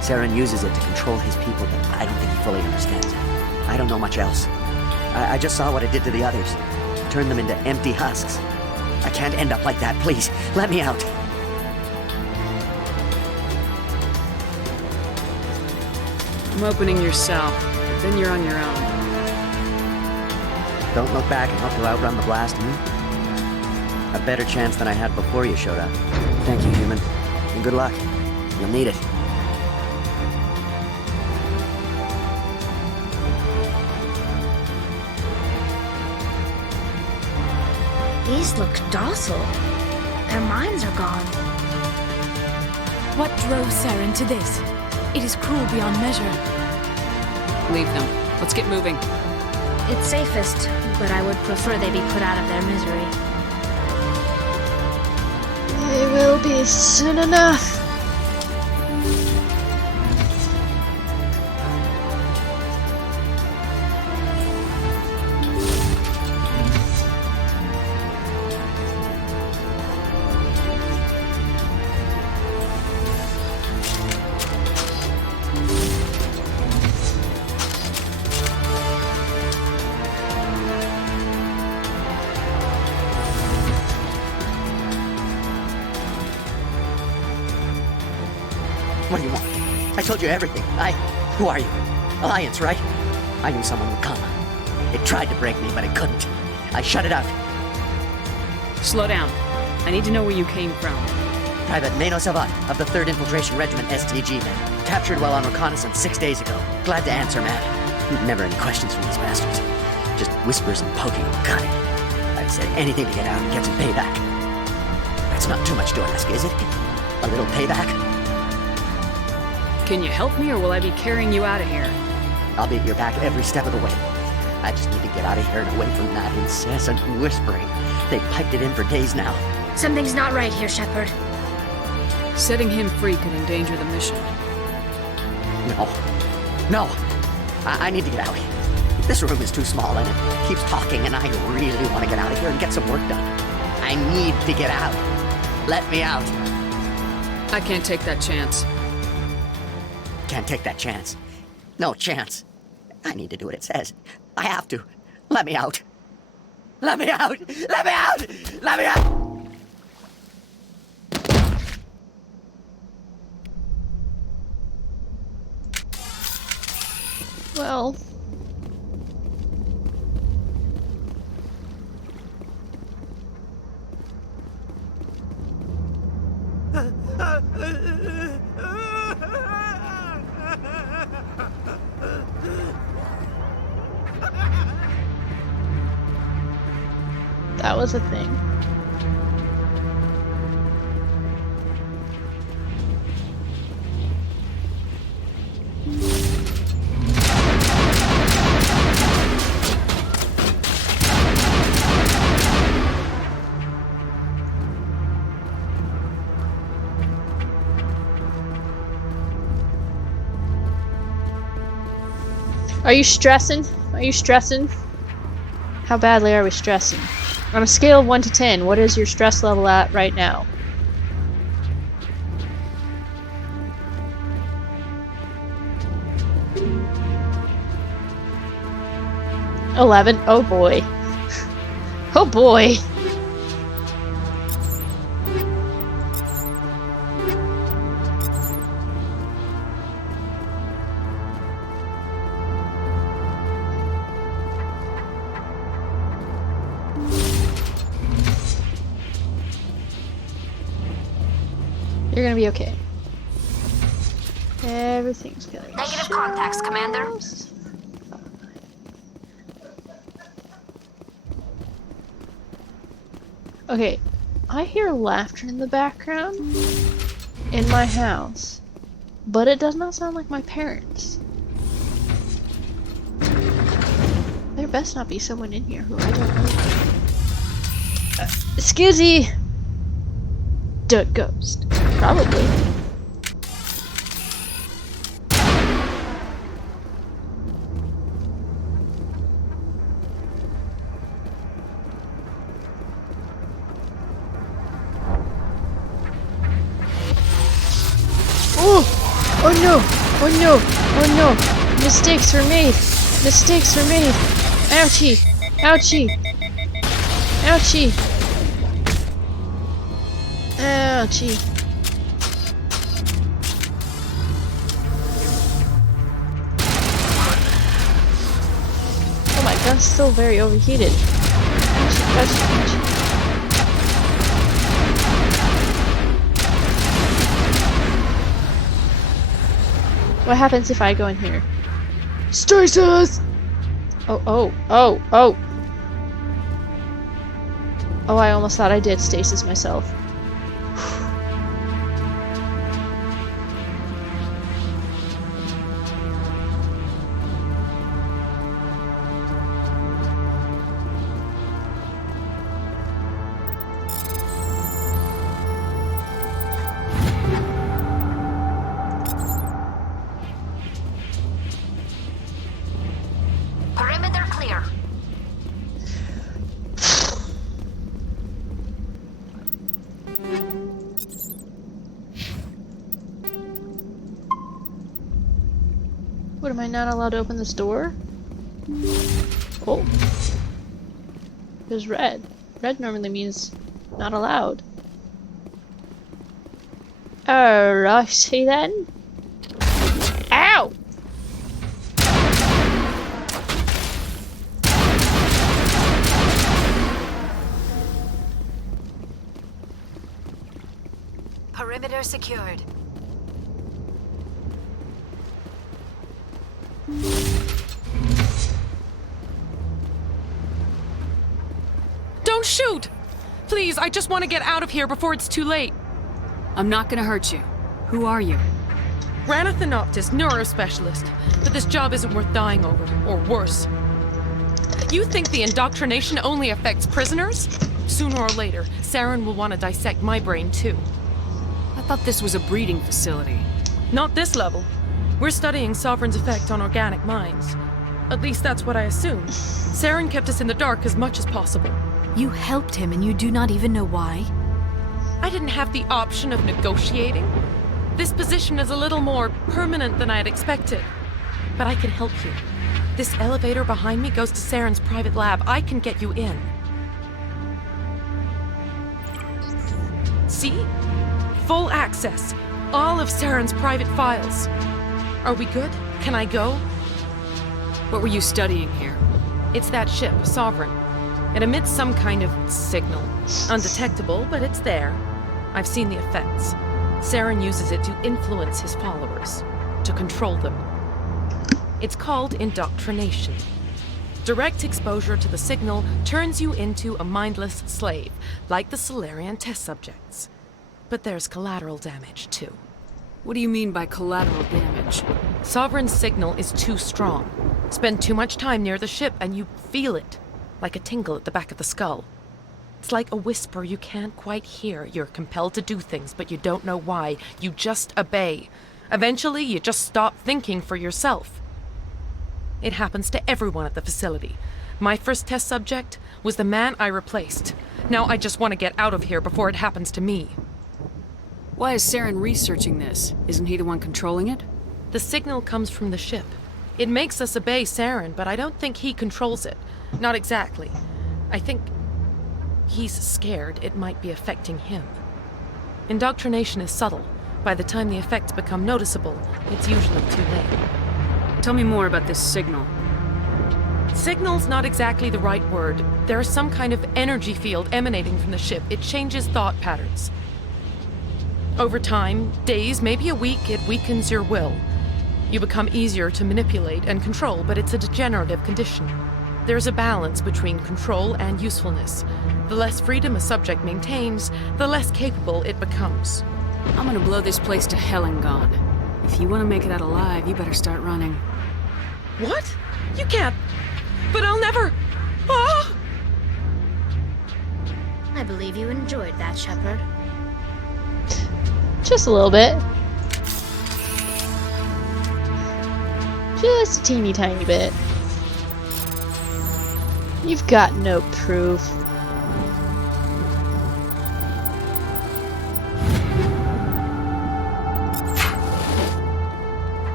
Saren uses it to control his people, but I don't think he fully understands it. I don't know much else. I just saw what it did to the others. Turned them into empty husks. I can't end up like that, please. Let me out. I'm opening your cell, but then you're on your own. Don't look back and hope to outrun the blast, hmm? A better chance than I had before you showed up. Thank you, human. And good luck. You'll need it. These look docile. Their minds are gone. What drove Saren to this? It is cruel beyond measure. Leave them. Let's get moving. It's safest, but I would prefer they be put out of their misery. They will be soon enough. What do you want? I told you everything. Who are you? Alliance, right? I knew someone would come. It tried to break me, but it couldn't. I shut it out. Slow down. I need to know where you came from. Private Mano Savat of the 3rd Infiltration Regiment STG, man. Captured while on reconnaissance 6 days ago. Glad to answer, man. Never any questions from these bastards. Just whispers and poking and cutting. I've said anything to get out and get some payback. That's not too much to ask, is it? A little payback? Can you help me, or will I be carrying you out of here? I'll be at your back every step of the way. I just need to get out of here and away from that incessant whispering. They've piped it in for days now. Something's not right here, Shepard. Setting him free could endanger the mission. No. I need to get out. This room is too small and it keeps talking, and I really want to get out of here and get some work done. I need to get out. Let me out. I can't take that chance. Can't take that chance. No chance. I need to do what it says. I have to. Let me out. Let me out! Let me out! Let me out! Well... That was a thing. Are you stressing? Are you stressing? How badly are we stressing? On a scale of 1 to 10, what is your stress level at right now? 11. Oh boy. Oh boy. You're gonna be okay. Everything's gonna be Negative contacts, Commander. Okay, I hear laughter in the background in my house, but it does not sound like my parents. There best not be someone in here who I don't know. Skizzy! Duh, ghost. Probably. Oh no! Oh no! Oh no! Mistakes were made! Mistakes were made! Ouchie! Ouchie! Ouchie! Ouchie! Oh, my gun's still very overheated. Ouchie, ouchie, ouchie. What happens if I go in here? Stasis! Oh, oh, oh, oh! Oh, I almost thought I did stasis myself. Perimeter clear. What, am I not allowed to open this door? Oh. There's red. Red normally means not allowed. Alrighty then. Ow! Perimeter secured. Don't shoot! Please, I just want to get out of here before it's too late. I'm not gonna hurt you. Who are you? Ranathanoptis, neurospecialist. But this job isn't worth dying over, or worse. You think the indoctrination only affects prisoners? Sooner or later, Saren will want to dissect my brain too. I thought this was a breeding facility. Not this level. We're studying Sovereign's effect on organic minds. At least that's what I assumed. Saren kept us in the dark as much as possible. You helped him and you do not even know why? I didn't have the option of negotiating. This position is a little more permanent than I had expected. But I can help you. This elevator behind me goes to Saren's private lab. I can get you in. See? Full access. All of Saren's private files. Are we good? Can I go? What were you studying here? It's that ship, Sovereign. It emits some kind of signal. Undetectable, but it's there. I've seen the effects. Saren uses it to influence his followers, to control them. It's called indoctrination. Direct exposure to the signal turns you into a mindless slave, like the Salarian test subjects. But there's collateral damage, too. What do you mean by collateral damage? Sovereign's signal is too strong. Spend too much time near the ship and you feel it, like a tingle at the back of the skull. It's like a whisper you can't quite hear. You're compelled to do things, but you don't know why. You just obey. Eventually, you just stop thinking for yourself. It happens to everyone at the facility. My first test subject was the man I replaced. Now I just want to get out of here before it happens to me. Why is Saren researching this? Isn't he the one controlling it? The signal comes from the ship. It makes us obey Saren, but I don't think he controls it. Not exactly. I think he's scared it might be affecting him. Indoctrination is subtle. By the time the effects become noticeable, it's usually too late. Tell me more about this signal. Signal's not exactly the right word. There is some kind of energy field emanating from the ship. It changes thought patterns. Over time, days, maybe a week, it weakens your will. You become easier to manipulate and control, but it's a degenerative condition. There's a balance between control and usefulness. The less freedom a subject maintains, the less capable it becomes. I'm gonna blow this place to hell and gone. If you want to make it out alive, you better start running. What? You can't. But I'll never. Ah! I believe you enjoyed that, Shepard. Just a little bit. Just a teeny tiny bit. You've got no proof.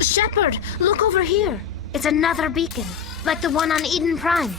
Shepard, look over here. It's another beacon, like the one on Eden Prime.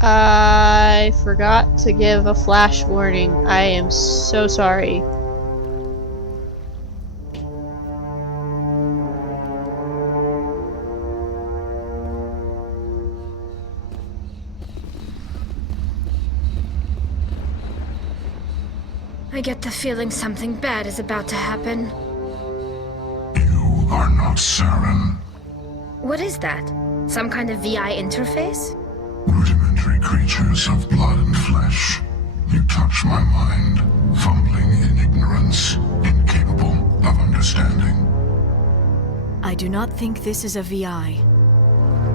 I forgot to give a flash warning. I am so sorry. I get the feeling something bad is about to happen. You are not Saren. What is that? Some kind of VI interface? Rudimentary creatures of blood and flesh. You touch my mind, fumbling in ignorance, incapable of understanding. I do not think this is a VI.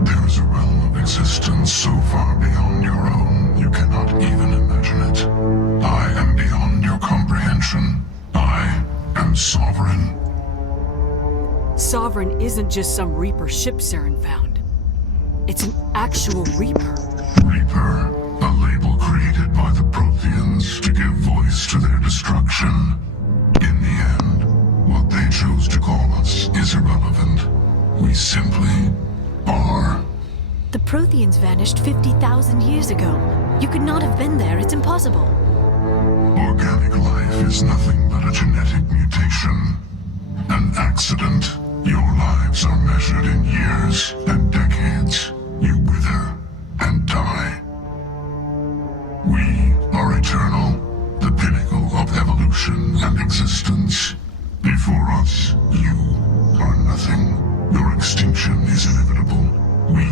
There is a realm of existence so far beyond your own, you cannot even imagine it. I am beyond your comprehension. I am Sovereign. Sovereign isn't just some Reaper ship Saren found. It's an actual Reaper. Reaper, a label created by the Protheans to give voice to their destruction. In the end, what they chose to call us is irrelevant. We simply are. The Protheans vanished 50,000 years ago. You could not have been there. It's impossible. Organic life is nothing but a genetic mutation. An accident. Your lives are measured in years and decades. You wither and die. We are eternal, the pinnacle of evolution and existence. Before us, you are nothing. Your extinction is inevitable. We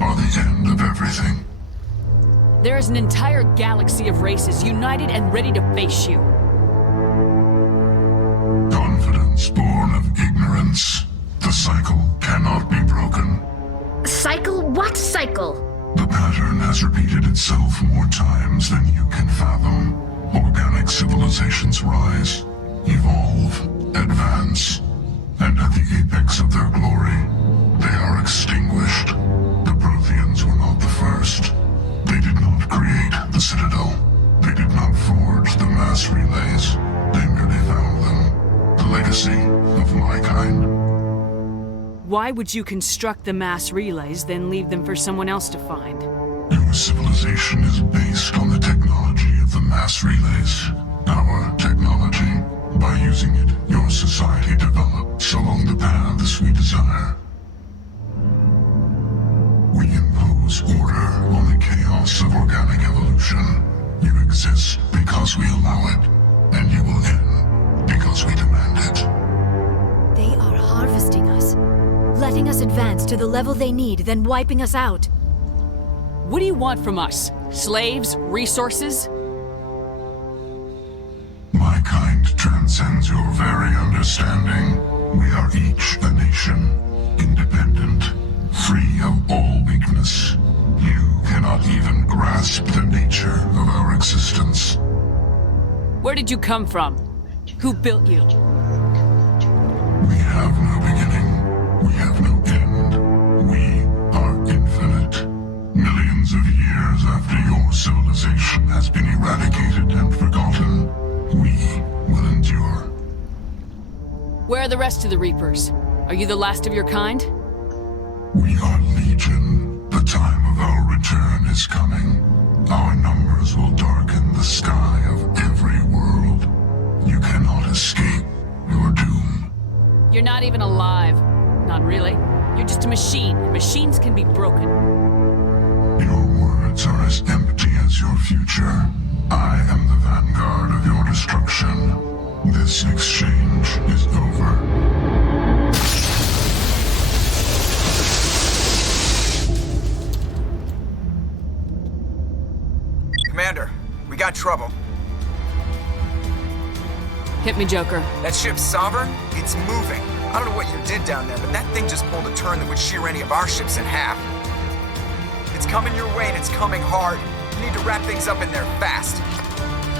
are the end of everything. There is an entire galaxy of races united and ready to face you. Confidence born of ignorance. The cycle cannot be broken. Cycle? What cycle? The pattern has repeated itself more times than you can fathom. Organic civilizations rise, evolve, advance, and at the apex of their glory, they are extinguished. The Protheans were not the first. They did not create the Citadel. They did not forge the mass relays. They merely found them. The legacy of my kind. Why would you construct the mass relays, then leave them for someone else to find? Your civilization is based on the technology of the mass relays. Our technology. By using it, your society develops along the paths we desire. We impose oppose order on the chaos of organic evolution. You exist because we allow it, and you will end because we demand it. They are harvesting us, letting us advance to the level they need, then wiping us out. What do you want from us? Slaves? Resources? My kind transcends your very understanding. We are each a nation, independent, free of all weakness. You cannot even grasp the nature of our existence. Where did you come from? Who built you? We have no beginning. We have no end. We are infinite. Millions of years after your civilization has been eradicated and forgotten, we will endure. Where are the rest of the Reapers? Are you the last of your kind? We are legion. The time of our return is coming. Our numbers will darken the sky of every world. You cannot escape your doom. You're not even alive. Not really. You're just a machine. Machines can be broken. Your words are as empty as your future. I am the vanguard of your destruction. This exchange is over. Commander, we got trouble. Hit me, Joker. That ship's Sovereign? It's moving. I don't know what you did down there, but that thing just pulled a turn that would shear any of our ships in half. It's coming your way and it's coming hard. You need to wrap things up in there fast.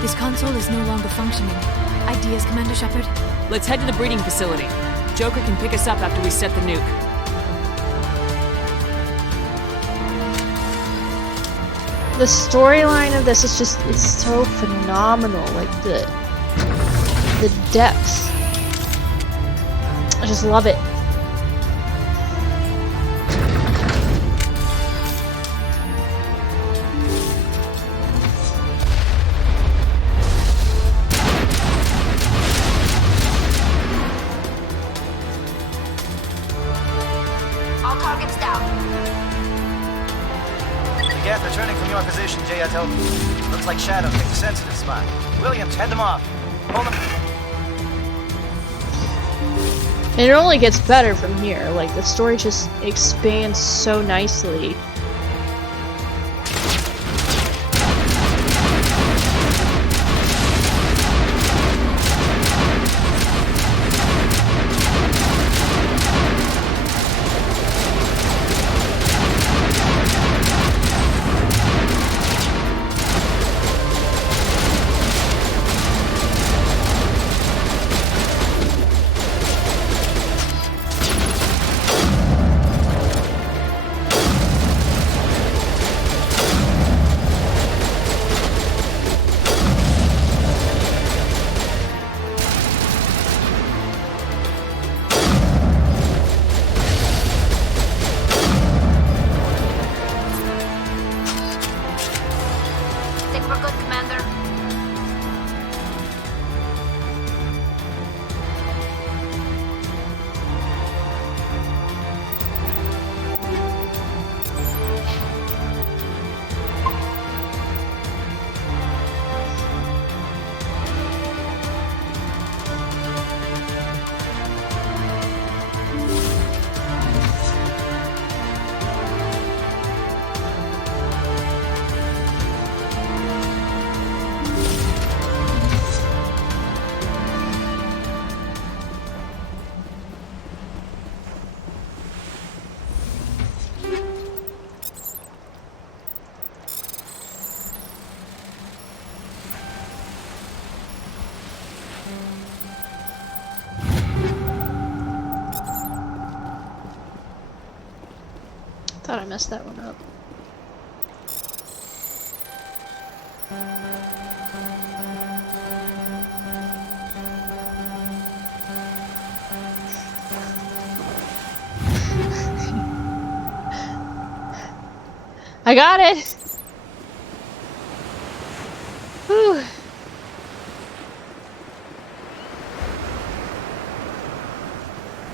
This console is no longer functioning. Ideas, Commander Shepard? Let's head to the breeding facility. Joker can pick us up after we set the nuke. The storyline of this is just, it's so phenomenal. Like the depth. I just love it. All targets down. Geth, returning from your position, Jayato. Looks like Shadow picked a sensitive spot. Williams, head them off. Hold them. And it only gets better from here. Like, the story just expands so nicely. Think we're good, Commander? Thought I messed that one up. I got it! Whew.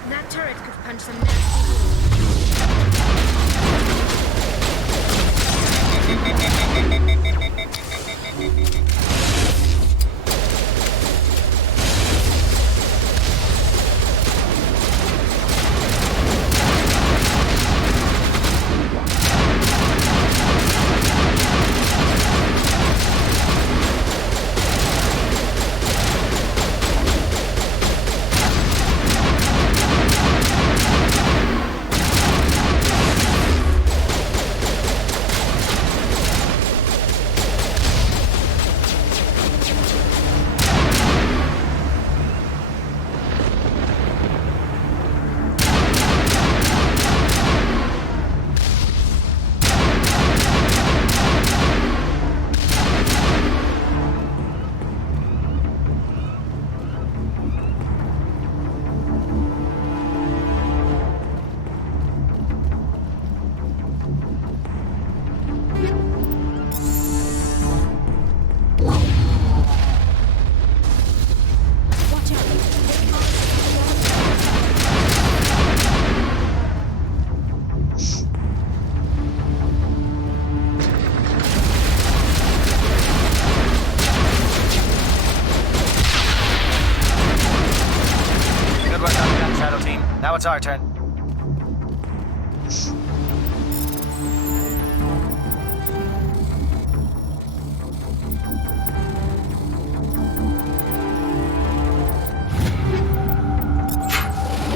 That turret could punch some nasty holes. it's our turn.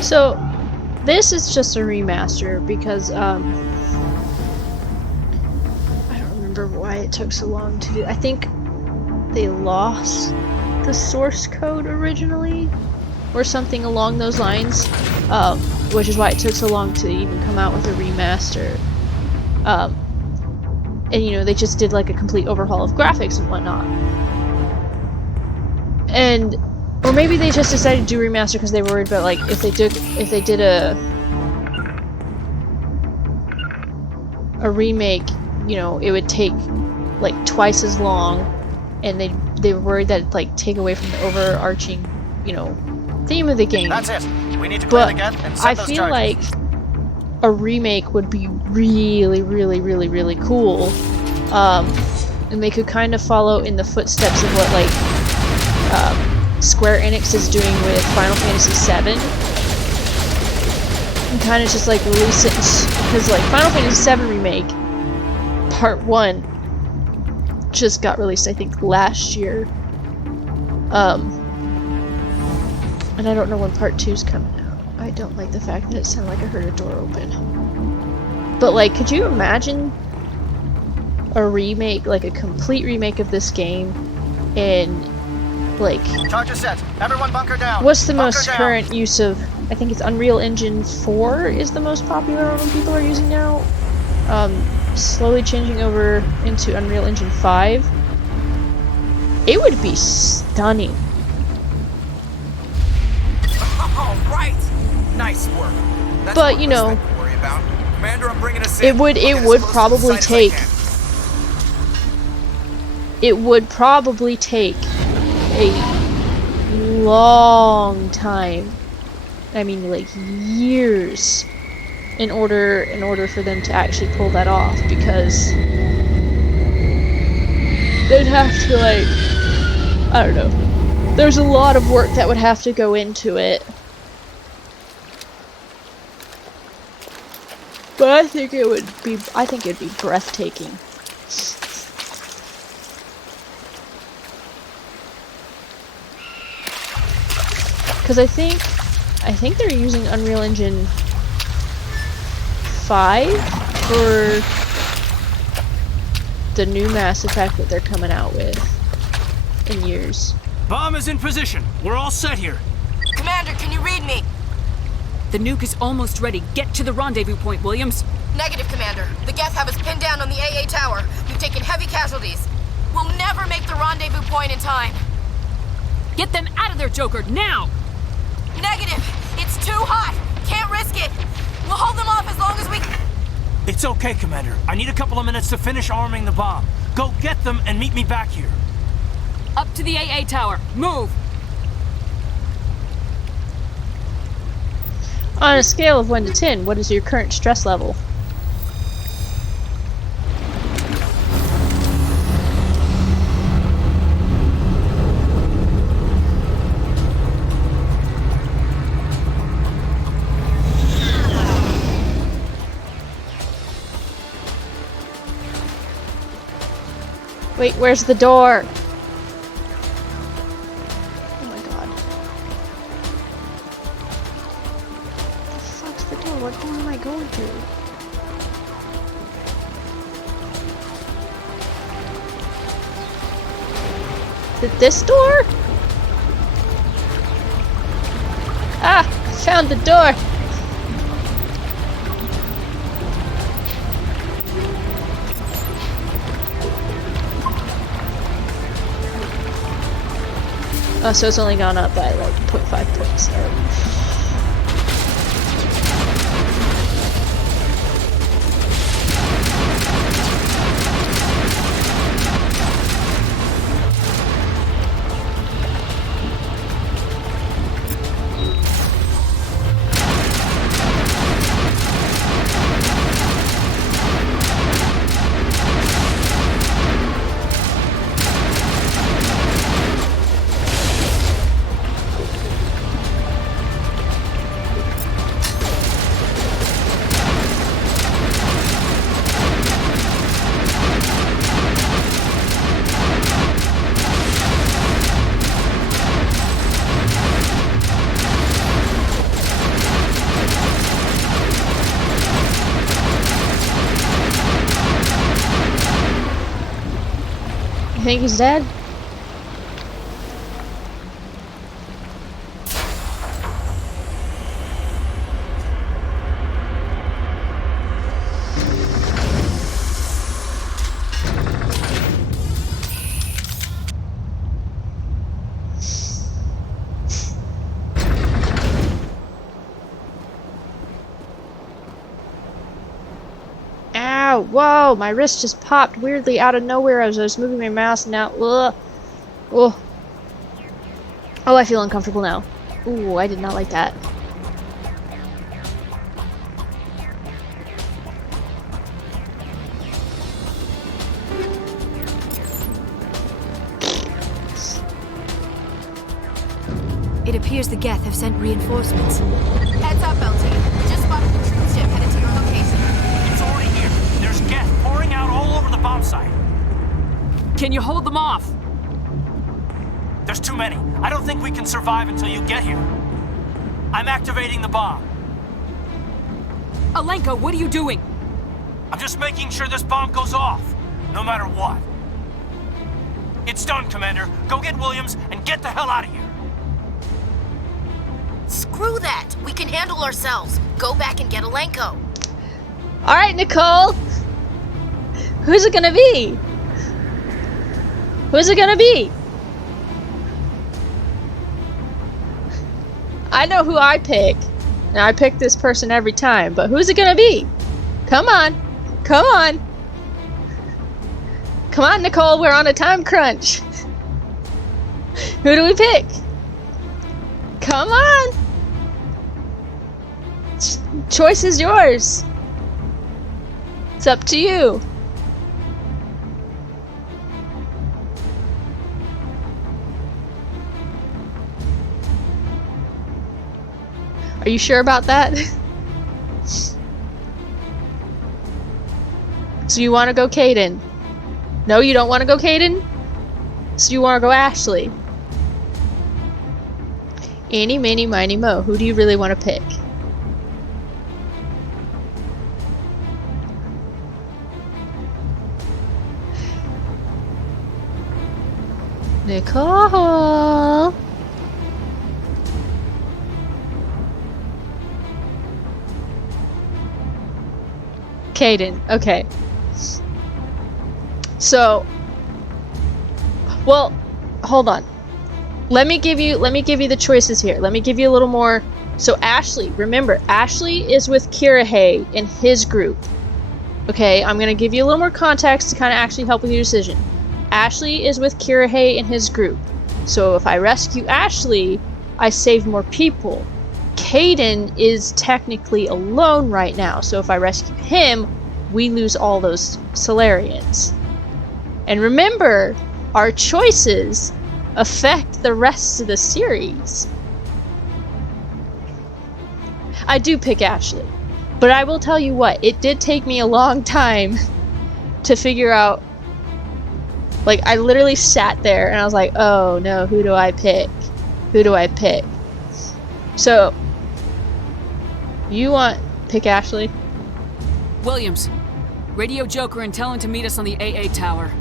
So, this is just a remaster because, I don't remember why it took so long to do. I think they lost the source code originally, or something along those lines, which is why it took so long to even come out with a remaster. And you know, they just did like a complete overhaul of graphics and whatnot. And or maybe they just decided to do remaster because they were worried about like if they did a remake, you know, it would take like twice as long, and they were worried that it'd like take away from the overarching, you know, theme of the game. That's it. We need to clear the gap and set I those feel charges. like a remake would be really, really, really, really cool. And they could kind of follow in the footsteps of what like Square Enix is doing with Final Fantasy VII. And kind of just like release it, because like Final Fantasy VII Remake Part 1 just got released, I think, last year. And I don't know when Part 2's coming out. I don't like the fact that it sounded like I heard a door open. But like, could you imagine a remake, like a complete remake of this game, and like, Charger set. Everyone bunker down. what's the Bunker most down. current use of, I think it's Unreal Engine 4 is the most popular one people are using now. Slowly changing over into Unreal Engine 5. It would be stunning. All right. Nice work. That's But, one you less know, thing to worry about. Commander, I'm bringing us in. it would I'll get as close to the probably site as I take can. it would probably take a long time, I mean like years, in order for them to actually pull that off, because they'd have to like, I don't know, there's a lot of work that would have to go into it. But I think it'd be breathtaking. Because I think they're using Unreal Engine 5 for the new Mass Effect that they're coming out with in years. Bomb is in position. We're all set here. Commander, can you read me? The nuke is almost ready. Get to the rendezvous point, Williams. Negative, Commander. The Geth have us pinned down on the AA tower. We've taken heavy casualties. We'll never make the rendezvous point in time. Get them out of there, Joker, now! Negative! It's too hot! Can't risk it! We'll hold them off as long as we... It's okay, Commander. I need a couple of minutes to finish arming the bomb. Go get them and meet me back here. Up to the AA tower. Move! On a scale of 1 to 10, what is your current stress level? Wait, where's the door? Oh my god. The fuck's the door? What door am I going through? Is it this door? Ah! I found the door! Oh, so it's only gone up by like 0.5 points. think he's dead? Ow! Whoa! My wrist just popped weirdly out of nowhere as I was moving my mouse. Now, ugh. Oh. Oh, I feel uncomfortable now. Ooh, I did not like that. It appears the Geth have sent reinforcements. Heads up, LT. Just spotted the troop ship headed to your location. It's already here. There's Geth pouring out all over the bomb site. Can you hold them off? There's too many. I don't think we can survive until you get here. I'm activating the bomb. Alenka, what are you doing? I'm just making sure this bomb goes off, no matter what. It's done, Commander. Go get Williams and get the hell out of here. Screw that! We can handle ourselves. Go back and get Alenko. Alright, Nicole! Who's it gonna be? Who's it gonna be? I know who I pick. And I pick this person every time, but who's it gonna be? Come on. Come on. Come on, Nicole, we're on a time crunch. Who do we pick? Come on. Choice is yours. It's up to you. Are you sure about that? So you want to go Kaidan? No, you don't want to go Kaidan? So you want to go Ashley? Eeny, meeny, miny, mo. Who do you really want to pick? Nicole! Kaidan, okay. So, well, hold on. Let me give you the choices here. Let me give you a little more. So Ashley, remember, Ashley is with Kirihei in his group. Okay, I'm gonna give you a little more context to kind of actually help with your decision. Ashley is with Kirihei in his group. So if I rescue Ashley, I save more people. Kaidan is technically alone right now, so if I rescue him, we lose all those Salarians. And remember, our choices affect the rest of the series. I do pick Ashley, but I will tell you what, it did take me a long time to figure out. Like, I literally sat there and I was like, oh no, who do I pick? Who do I pick? So, you want pick Ashley? Williams, radio Joker and tell him to meet us on the AA tower.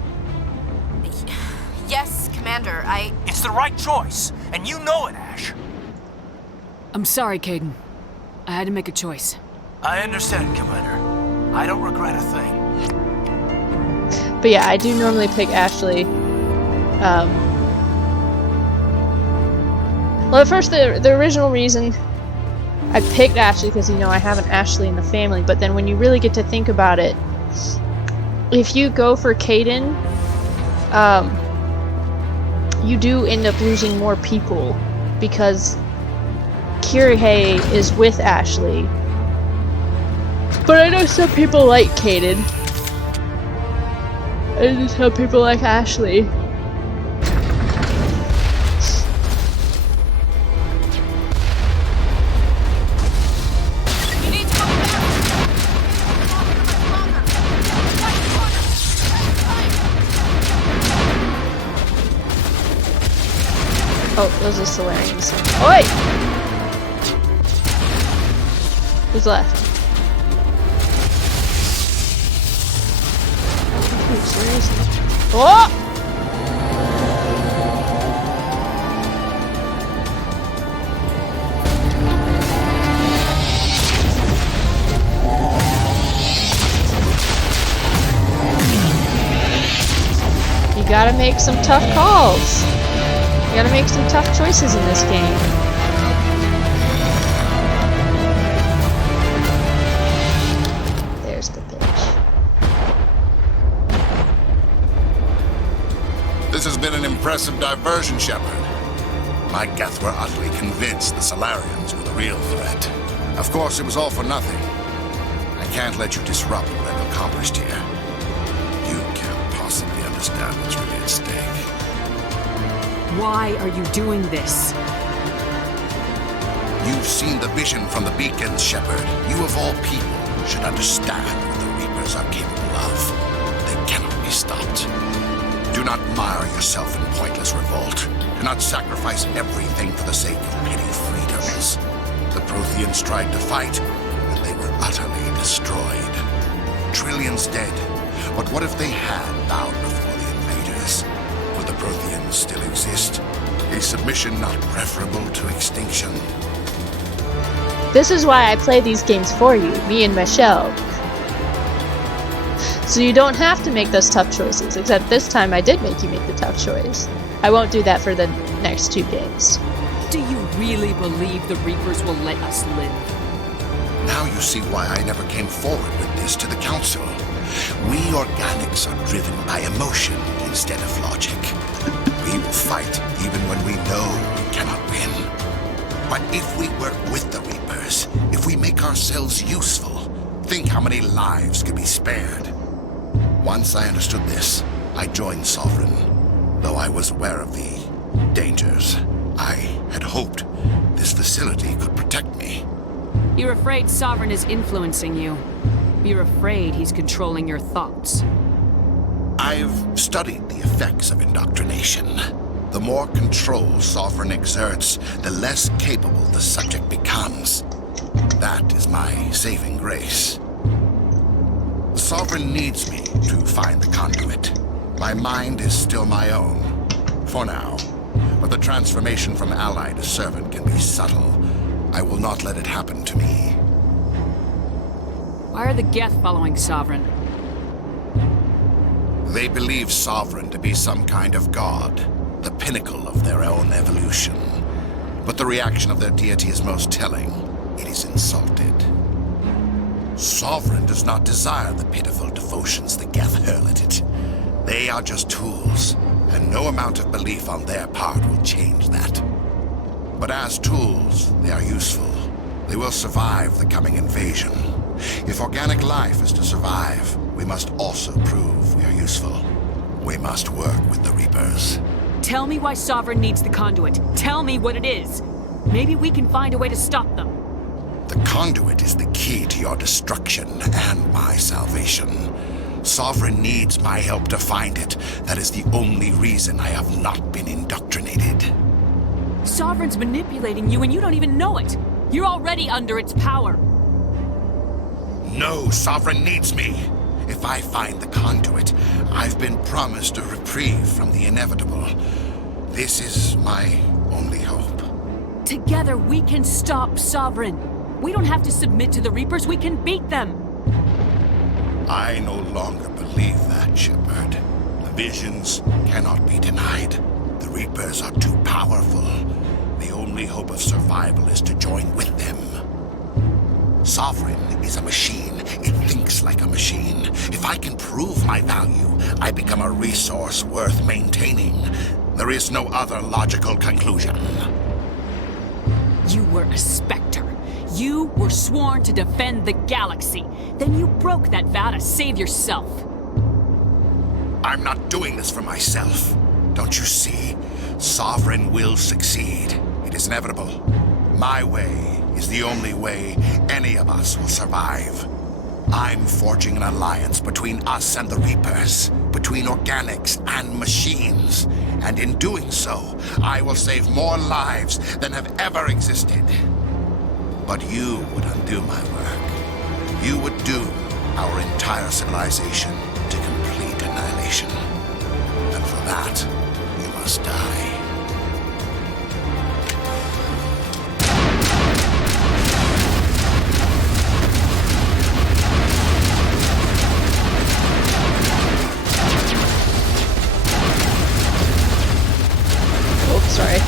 Yes, Commander, It's the right choice, and you know it, Ash. I'm sorry, Kaidan. I had to make a choice. I understand, Commander. I don't regret a thing. But yeah, I do normally pick Ashley. Well, at first, the original reason I picked Ashley because, you know, I have an Ashley in the family, but then when you really get to think about it, if you go for Kaidan, you do end up losing more people because Kirihei is with Ashley. But I know some people like Kaidan. I just know people like Ashley. Oh, those are Salarians. Oi! Who's left? Oh! you gotta make some tough calls. You gotta make some tough choices in this game. There's the pitch. This has been an impressive diversion, Shepard. My Geth were utterly convinced the Salarians were the real threat. Of course, it was all for nothing. I can't let you disrupt what I've accomplished here. You can't possibly understand what's really at stake. Why are you doing this? You've seen the vision from the beacons, Shepard. You of all people should understand what the Reapers are capable of. They cannot be stopped. Do not mire yourself in pointless revolt. Do not sacrifice everything for the sake of petty freedoms. The Protheans tried to fight, and they were utterly destroyed. Trillions dead. But what if they had bowed before the invaders? Would the Protheans still exist? A submission not preferable to extinction? This is why I play these games for you, me and Michelle. So you don't have to make those tough choices, except this time I did make you make the tough choice. I won't do that for the next 2 games. Do you really believe the Reapers will let us live? Now you see why I never came forward with this to the Council. We organics are driven by emotion instead of logic. We will fight even when we know we cannot win. But if we work with the Reapers, if we make ourselves useful, think how many lives could be spared. Once I understood this, I joined Sovereign, though I was aware of the dangers. I had hoped this facility could protect me. You're afraid Sovereign is influencing you. You're afraid he's controlling your thoughts. I've studied the effects of indoctrination. The more control Sovereign exerts, the less capable the subject becomes. That is my saving grace. Sovereign needs me to find the conduit. My mind is still my own, for now. But the transformation from ally to servant can be subtle. I will not let it happen to me. Why are the Geth following Sovereign? They believe Sovereign to be some kind of god, the pinnacle of their own evolution. But the reaction of their deity is most telling. It is insulted. Sovereign does not desire the pitiful devotions the Geth hurl at it. They are just tools, and no amount of belief on their part will change that. But as tools, they are useful. They will survive the coming invasion. If organic life is to survive, we must also prove we are useful. We must work with the Reapers. Tell me why Sovereign needs the conduit. Tell me what it is. Maybe we can find a way to stop them. The conduit is the key to your destruction and my salvation. Sovereign needs my help to find it. That is the only reason I have not been indoctrinated. Sovereign's manipulating you and you don't even know it. You're already under its power. No, Sovereign needs me. If I find the conduit, I've been promised a reprieve from the inevitable. This is my only hope. Together we can stop Sovereign. We don't have to submit to the Reapers, we can beat them. I no longer believe that, Shepard. The visions cannot be denied. The Reapers are too powerful. The only hope of survival is to join with them. Sovereign is a machine. It thinks like a machine. If I can prove my value, I become a resource worth maintaining. There is no other logical conclusion. You were a Spectre. You were sworn to defend the galaxy. Then you broke that vow to save yourself. I'm not doing this for myself. Don't you see? Sovereign will succeed. It is inevitable. My way is the only way any of us will survive. I'm forging an alliance between us and the Reapers, between organics and machines. And in doing so, I will save more lives than have ever existed. But you would undo my work. You would doom our entire civilization to complete annihilation. And for that, you must die. sorry.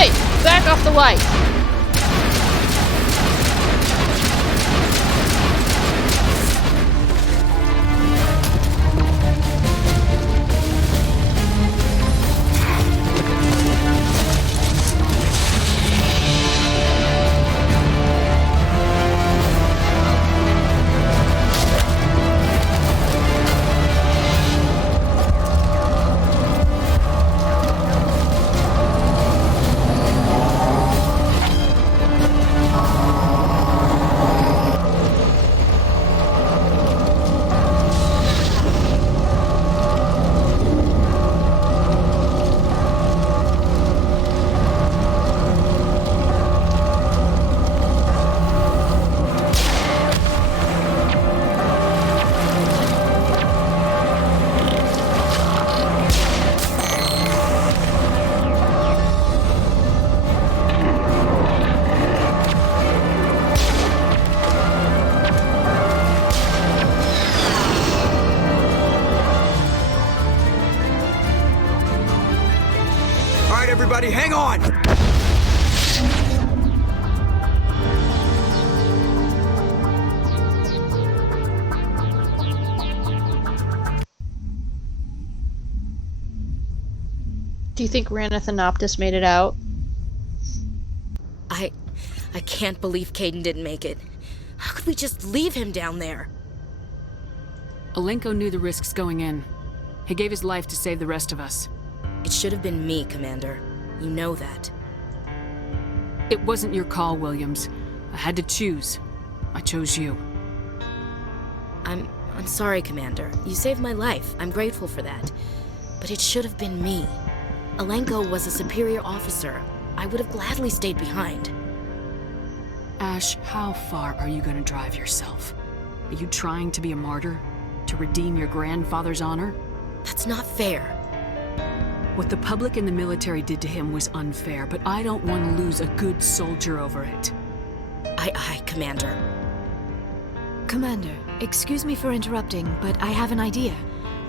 Hey! Back off the white! Everybody, hang on! Do you think Raneth and Noctis made it out? I can't believe Caden didn't make it. How could we just leave him down there? Alenko knew the risks going in. He gave his life to save the rest of us. It should have been me, Commander. You know that. It wasn't your call, Williams. I had to choose. I chose you. I'm sorry, Commander. You saved my life. I'm grateful for that. But it should have been me. Alenko was a superior officer. I would have gladly stayed behind. Ash, how far are you gonna drive yourself? Are you trying to be a martyr? To redeem your grandfather's honor? That's not fair. What the public and the military did to him was unfair, but I don't want to lose a good soldier over it. Aye, Commander. Commander, excuse me for interrupting, but I have an idea.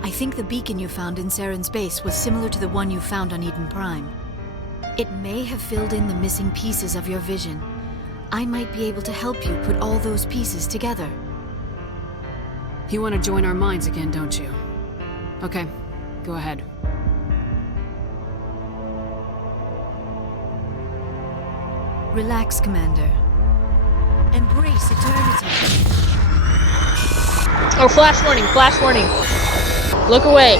I think the beacon you found in Saren's base was similar to the one you found on Eden Prime. It may have filled in the missing pieces of your vision. I might be able to help you put all those pieces together. You want to join our minds again, don't you? Okay, go ahead. Relax, Commander. Embrace eternity. Oh, flash warning, flash warning. Look away.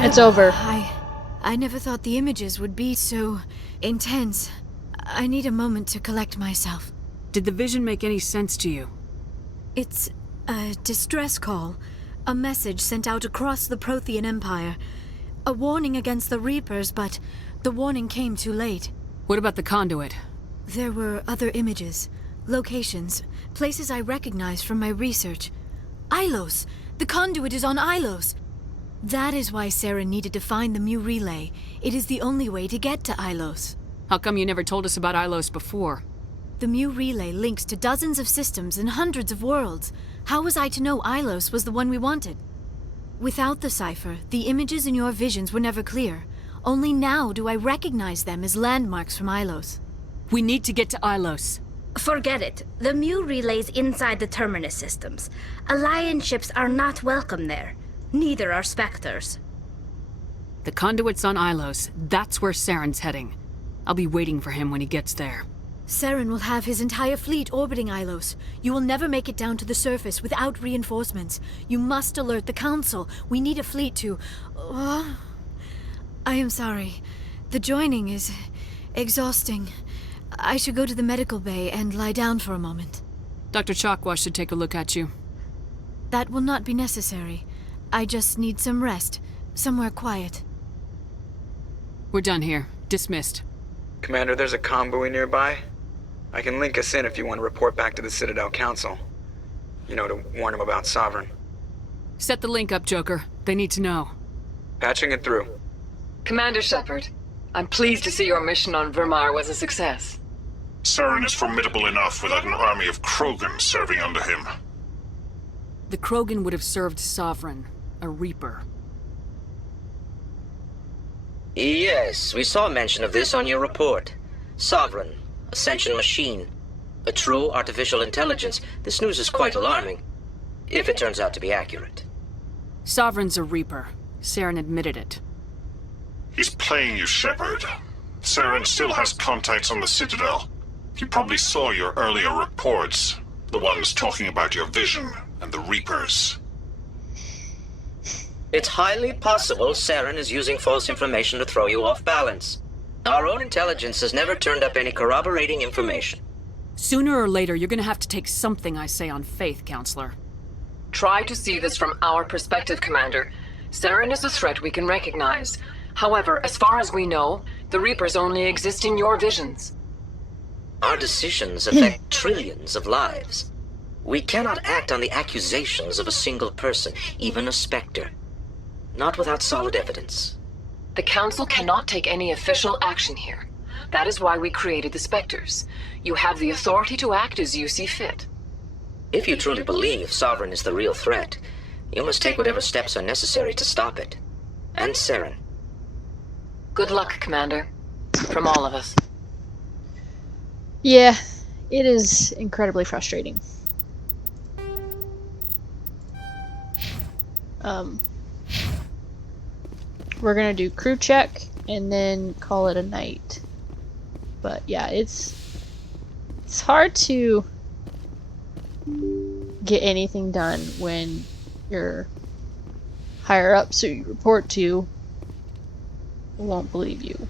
It's over. I never thought the images would be so intense. I need a moment to collect myself. Did the vision make any sense to you? It's a distress call. A message sent out across the Prothean Empire. A warning against the Reapers, but the warning came too late. What about the conduit? There were other images, locations, places I recognized from my research. Ilos! The conduit is on Ilos! That is why Saren needed to find the Mu Relay. It is the only way to get to Ilos. How come you never told us about Ilos before? The Mu Relay links to dozens of systems and hundreds of worlds. How was I to know Ilos was the one we wanted? Without the cipher, the images in your visions were never clear. Only now do I recognize them as landmarks from Ilos. We need to get to Ilos. Forget it. The Mu Relay's inside the Terminus systems. Alliance ships are not welcome there. Neither are Spectres. The conduit's on Ilos. That's where Saren's heading. I'll be waiting for him when he gets there. Saren will have his entire fleet orbiting Ilos. You will never make it down to the surface without reinforcements. You must alert the Council. We need a fleet to... I am sorry. The joining is exhausting. I should go to the medical bay and lie down for a moment. Dr. Chakwas should take a look at you. That will not be necessary. I just need some rest. Somewhere quiet. We're done here. Dismissed. Commander, there's a convoy nearby. I can link us in if you want to report back to the Citadel Council. You know, to warn them about Sovereign. Set the link up, Joker. They need to know. Patching it through. Commander Shepard, I'm pleased to see your mission on Vermar was a success. Saren is formidable enough without an army of Krogan serving under him. The Krogan would have served Sovereign, a Reaper. Yes, we saw mention of this on your report. Sovereign, Ascension machine, a true artificial intelligence. This news is quite alarming, if it turns out to be accurate. Sovereign's a Reaper. Saren admitted it. He's playing you, Shepard. Saren still has contacts on the Citadel. He probably saw your earlier reports. The ones talking about your vision and the Reapers. It's highly possible Saren is using false information to throw you off balance. Our own intelligence has never turned up any corroborating information. Sooner or later, you're gonna have to take something I say on faith, Counselor. Try to see this from our perspective, Commander. Saren is a threat we can recognize. However, as far as we know, the Reapers only exist in your visions. Our decisions affect trillions of lives. We cannot act on the accusations of a single person, even a Spectre. Not without solid evidence. The Council cannot take any official action here. That is why we created the Spectres. You have the authority to act as you see fit. If you truly believe Sovereign is the real threat, you must take whatever steps are necessary to stop it. And Saren. Good luck, Commander. From all of us. Yeah, it is incredibly frustrating. We're gonna do crew check and then call it a night. But yeah, it's hard to get anything done when your higher ups who you report to won't believe you.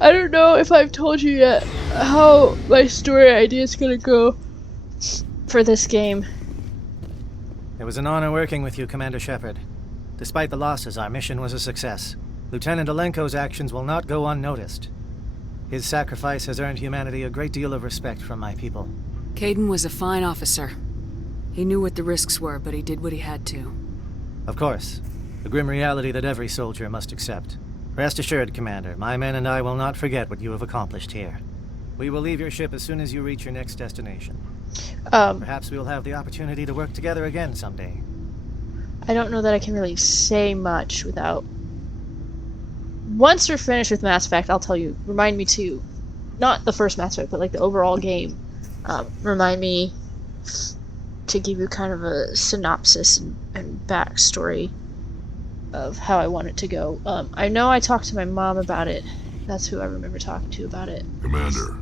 I don't know if I've told you yet how my story idea is gonna go for this game. It was an honor working with you, Commander Shepard. Despite the losses, our mission was a success. Lieutenant Alenko's actions will not go unnoticed. His sacrifice has earned humanity a great deal of respect from my people. Kaidan was a fine officer. He knew what the risks were, but he did what he had to. Of course. The grim reality that every soldier must accept. Rest assured, Commander, my men and I will not forget what you have accomplished here. We will leave your ship as soon as you reach your next destination. Perhaps we will have the opportunity to work together again someday. I don't know that I can really say much without... Once we're finished with Mass Effect, I'll tell you. Remind me to... Not the first Mass Effect, but like the overall game. Remind me to give you kind of a synopsis and backstory of how I want it to go. I know I talked to my mom about it. That's who I remember talking to about it. Commander,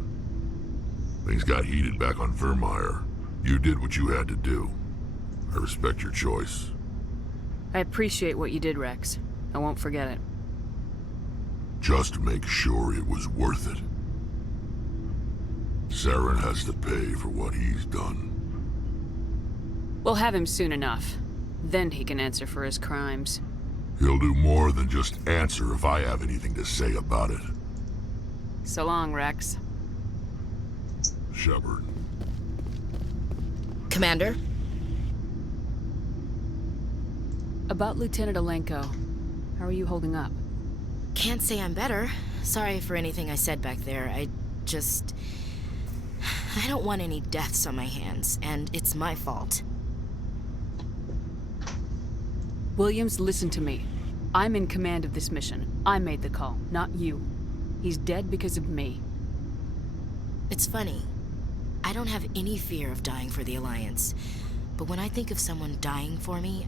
things got heated back on Vermeer. You did what you had to do. I respect your choice. I appreciate what you did, Rex. I won't forget it. Just make sure it was worth it. Saren has to pay for what he's done. We'll have him soon enough. Then he can answer for his crimes. He'll do more than just answer if I have anything to say about it. So long, Rex. Shepard. Commander? About Lieutenant Alenko. How are you holding up? Can't say I'm better. Sorry for anything I said back there. I don't want any deaths on my hands, and it's my fault. Williams, listen to me. I'm in command of this mission. I made the call, not you. He's dead because of me. It's funny. I don't have any fear of dying for the Alliance. But when I think of someone dying for me...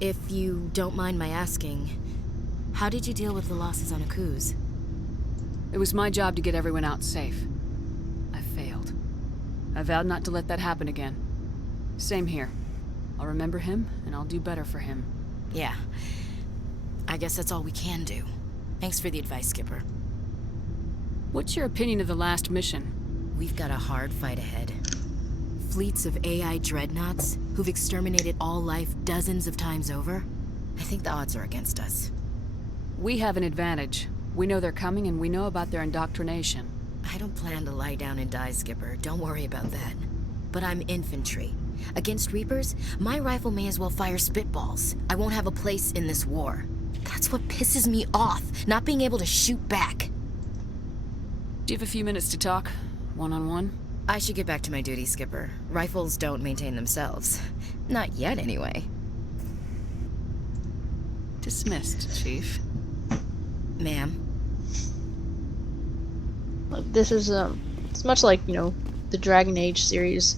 if you don't mind my asking, how did you deal with the losses on Akuz? It was my job to get everyone out safe. I failed. I vowed not to let that happen again. Same here. I'll remember him, and I'll do better for him. Yeah. I guess that's all we can do. Thanks for the advice, Skipper. What's your opinion of the last mission? We've got a hard fight ahead. fleets of AI dreadnoughts who've exterminated all life dozens of times over? I think the odds are against us. We have an advantage. We know they're coming and we know about their indoctrination. I don't plan to lie down and die, Skipper. Don't worry about that. But I'm infantry. Against Reapers, my rifle may as well fire spitballs. I won't have a place in this war. That's what pisses me off, not being able to shoot back. Do you have a few minutes to talk? One-on-one? I should get back to my duty, Skipper. Rifles don't maintain themselves. Not yet, anyway. Dismissed, Chief. Ma'am. This is, it's much like, you know, the Dragon Age series,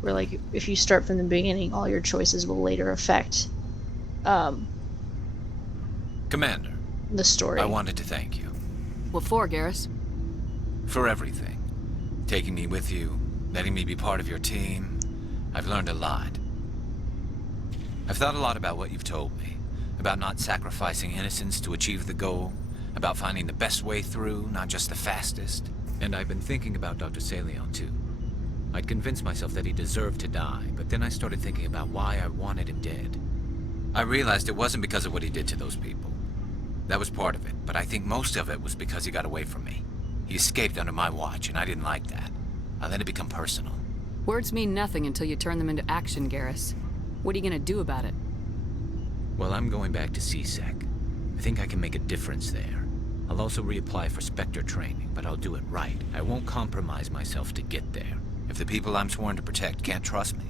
where, like, if you start from the beginning, all your choices will later affect, Commander. the story. I wanted to thank you. What for, Garrus? For everything. Taking me with you, letting me be part of your team. I've learned a lot. I've thought a lot about what you've told me. About not sacrificing innocence to achieve the goal. About finding the best way through, not just the fastest. And I've been thinking about Dr. Saleon, too. I'd convinced myself that he deserved to die, but then I started thinking about why I wanted him dead. I realized it wasn't because of what he did to those people. That was part of it, but I think most of it was because he got away from me. He escaped under my watch, and I didn't like that. I let it become personal. Words mean nothing until you turn them into action, Garrus. What are you gonna do about it? Well, I'm going back to CSEC. I think I can make a difference there. I'll also reapply for Spectre training, but I'll do it right. I won't compromise myself to get there. If the people I'm sworn to protect can't trust me,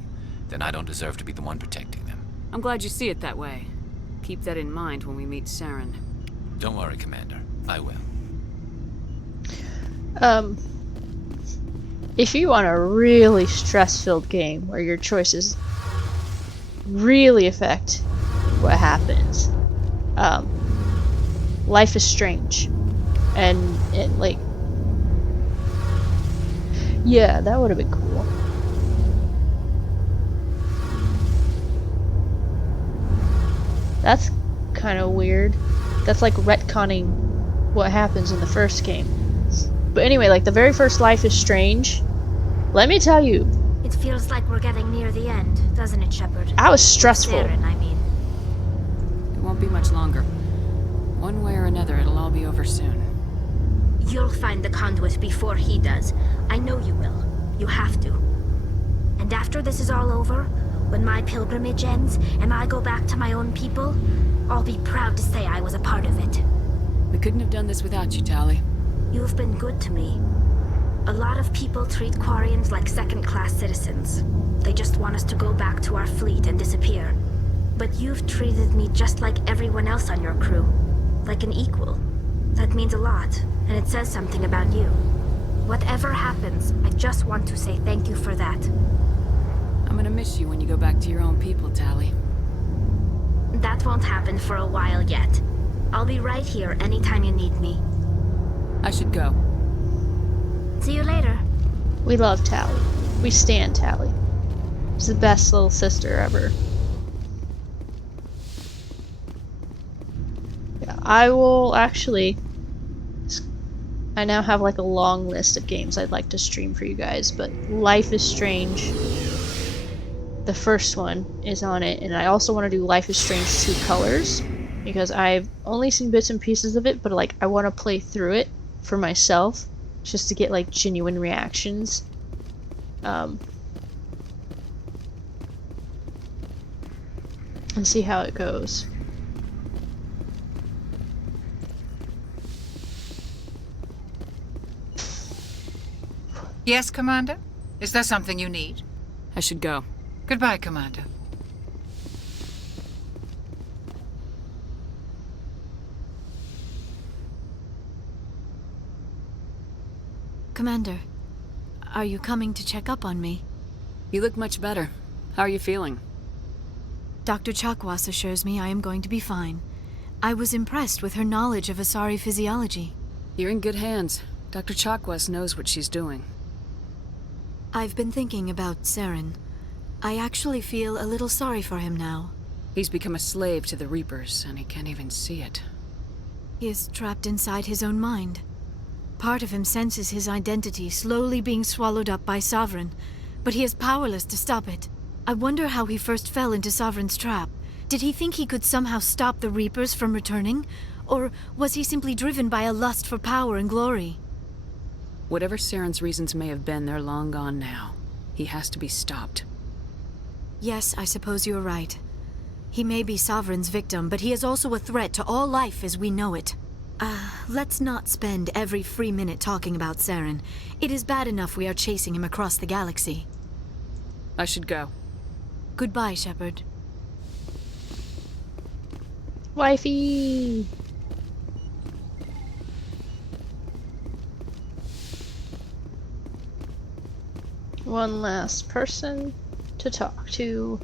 then I don't deserve to be the one protecting them. I'm glad you see it that way. Keep that in mind when we meet Saren. Don't worry, Commander. I will. If you want a really stress-filled game where your choices really affect what happens, Life is Strange, and like, yeah, that would have been cool. That's kind of weird. That's like retconning what happens in the first game. But anyway, like the very first Life is Strange, let me tell you. It feels like we're getting near the end, doesn't it, Shepard? I was stressful. Saren, I mean. It won't be much longer. One way or another, it'll all be over soon. You'll find the conduit before he does. I know you will. You have to. And after this is all over, when my pilgrimage ends and I go back to my own people, I'll be proud to say I was a part of it. We couldn't have done this without you, Tali. You've been good to me. A lot of people treat Quarians like second-class citizens. They just want us to go back to our fleet and disappear. But you've treated me just like everyone else on your crew. Like an equal. That means a lot, and it says something about you. Whatever happens, I just want to say thank you for that. I'm gonna miss you when you go back to your own people, Tali. That won't happen for a while yet. I'll be right here anytime you need me. I should go. See you later. We love Tali. We stand Tali. She's the best little sister ever. Yeah, I will actually... I now have like a long list of games I'd like to stream for you guys, but Life is Strange, the first one, is on it, and I also want to do Life is Strange 2 Colors, because I've only seen bits and pieces of it, but like I want to play through it for myself, just to get like genuine reactions. And see how it goes. Yes, Commander? Is there something you need? I should go. Goodbye, Commander. Commander, are you coming to check up on me? You look much better. How are you feeling? Dr. Chakwas assures me I am going to be fine. I was impressed with her knowledge of Asari physiology. You're in good hands. Dr. Chakwas knows what she's doing. I've been thinking about Saren. I actually feel a little sorry for him now. He's become a slave to the Reapers, and he can't even see it. He is trapped inside his own mind. Part of him senses his identity slowly being swallowed up by Sovereign, but he is powerless to stop it. I wonder how he first fell into Sovereign's trap. Did he think he could somehow stop the Reapers from returning? Or was he simply driven by a lust for power and glory? Whatever Saren's reasons may have been, they're long gone now. He has to be stopped. Yes, I suppose you're right. He may be Sovereign's victim, but he is also a threat to all life as we know it. Let's not spend every free minute talking about Saren. It is bad enough we are chasing him across the galaxy. I should go. Goodbye, Shepard. Wifey! One last person to talk to.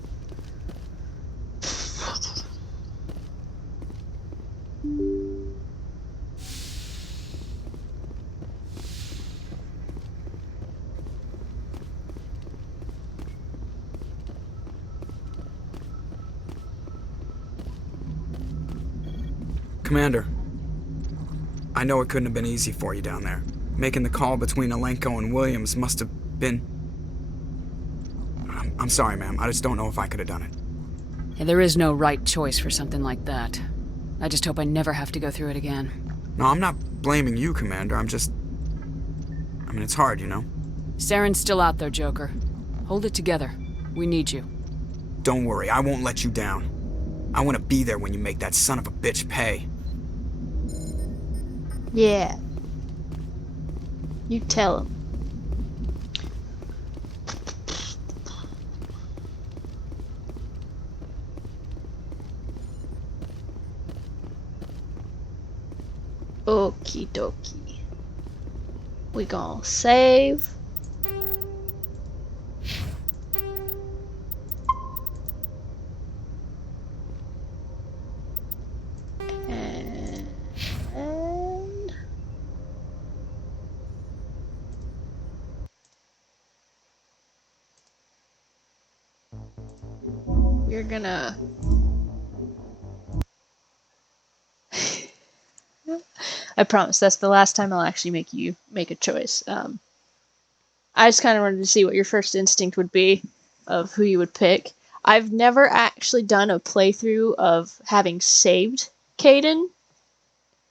Commander, I know it couldn't have been easy for you down there. Making the call between Alenko and Williams must have been... I'm sorry, ma'am. I just don't know if I could have done it. Yeah, there is no right choice for something like that. I just hope I never have to go through it again. No, I'm not blaming you, Commander. I mean, it's hard, you know? Saren's still out there, Joker. Hold it together. We need you. Don't worry, I won't let you down. I want to be there when you make that son of a bitch pay. Yeah. You tell him. Okie dokie. We gonna save. And we're gonna I promise that's the last time I'll actually make you make a choice. I just kind of wanted to see what your first instinct would be of who you would pick. I've never actually done a playthrough of having saved Kaidan.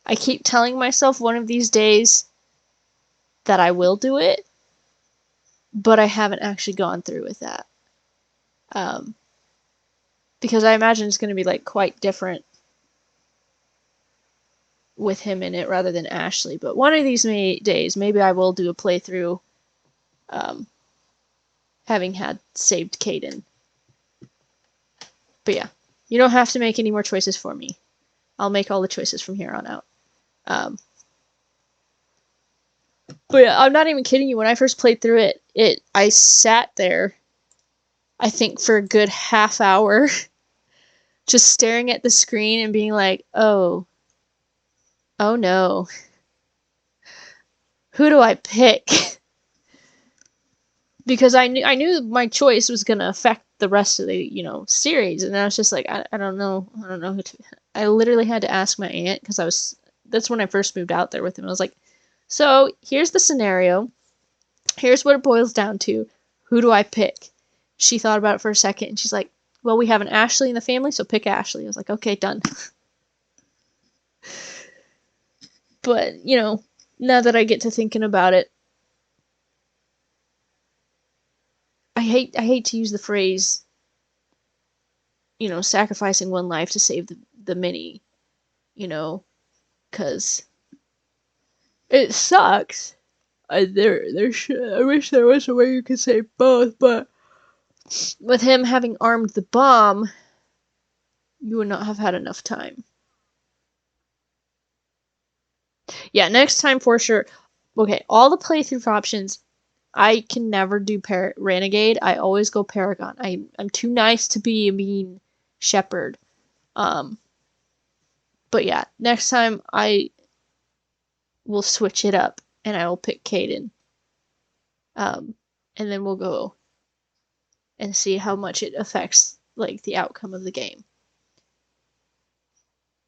I keep telling myself one of these days that I will do it, but I haven't actually gone through with that. Because I imagine it's going to be like quite different with him in it rather than Ashley. But one of these days, maybe I will do a playthrough having had saved Kaidan. But yeah, you don't have to make any more choices for me. I'll make all the choices from here on out. But yeah, I'm not even kidding you. When I first played through it, I sat there, I think for a good half hour, just staring at the screen and being like, oh no. Who do I pick? Because I knew my choice was gonna affect the rest of the, series, and I was just like, I don't know who to. I literally had to ask my aunt because that's when I first moved out there with him. I was like, so here's the scenario. Here's what it boils down to. Who do I pick? She thought about it for a second, and she's like, well, we have an Ashley in the family, so pick Ashley. I was like, okay, done. But, now that I get to thinking about it, I hate to use the phrase, sacrificing one life to save the many, because it sucks. I wish there was a way you could save both, but with him having armed the bomb, you would not have had enough time. Yeah, next time for sure. Okay, all the playthrough options, I can never do Renegade. I always go Paragon. I'm too nice to be a mean Shepard. But yeah, next time I will switch it up and I will pick Kaidan. And then we'll go and see how much it affects the outcome of the game.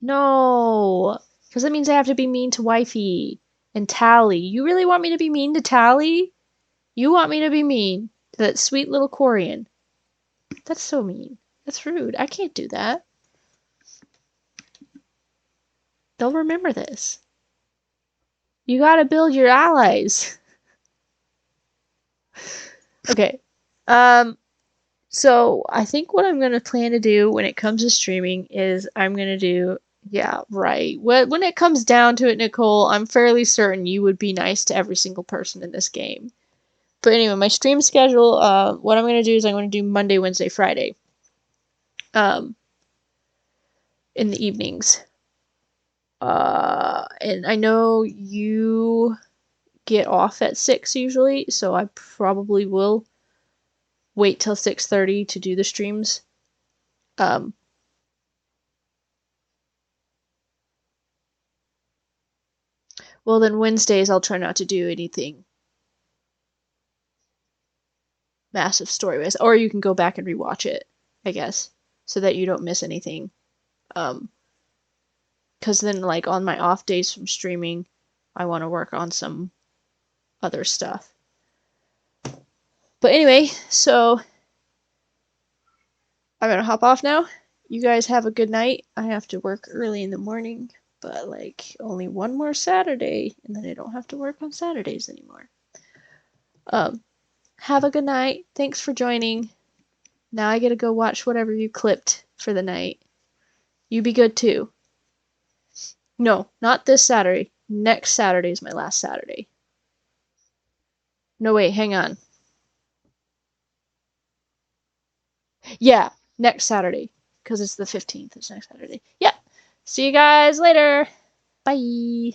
No, because that means I have to be mean to Wifey and Tally. You really want me to be mean to Tally? You want me to be mean? That sweet little Quarian. That's so mean. That's rude. I can't do that. They'll remember this. You gotta build your allies. Okay. So I think what I'm gonna plan to do when it comes to streaming is I'm gonna do, yeah, right. When it comes down to it, Nicole, I'm fairly certain you would be nice to every single person in this game. But anyway, my stream schedule, what I'm gonna do is I'm gonna do Monday, Wednesday, Friday. In the evenings. And I know you get off at 6 usually, so I probably will wait till 6:30 to do the streams. Well, then Wednesdays I'll try not to do anything massive story-wise, or you can go back and rewatch it, I guess, so that you don't miss anything. Because then, like, on my off days from streaming, I want to work on some other stuff. But anyway, so I'm gonna hop off now. You guys have a good night. I have to work early in the morning, but, like, only one more Saturday, and then I don't have to work on Saturdays anymore. Have a good night. Thanks for joining. Now I gotta go watch whatever you clipped for the night. You be good too. No, not this Saturday. Next Saturday is my last Saturday. No, wait, hang on. Yeah, next Saturday. Because it's the 15th. It's next Saturday. Yeah. See you guys later. Bye.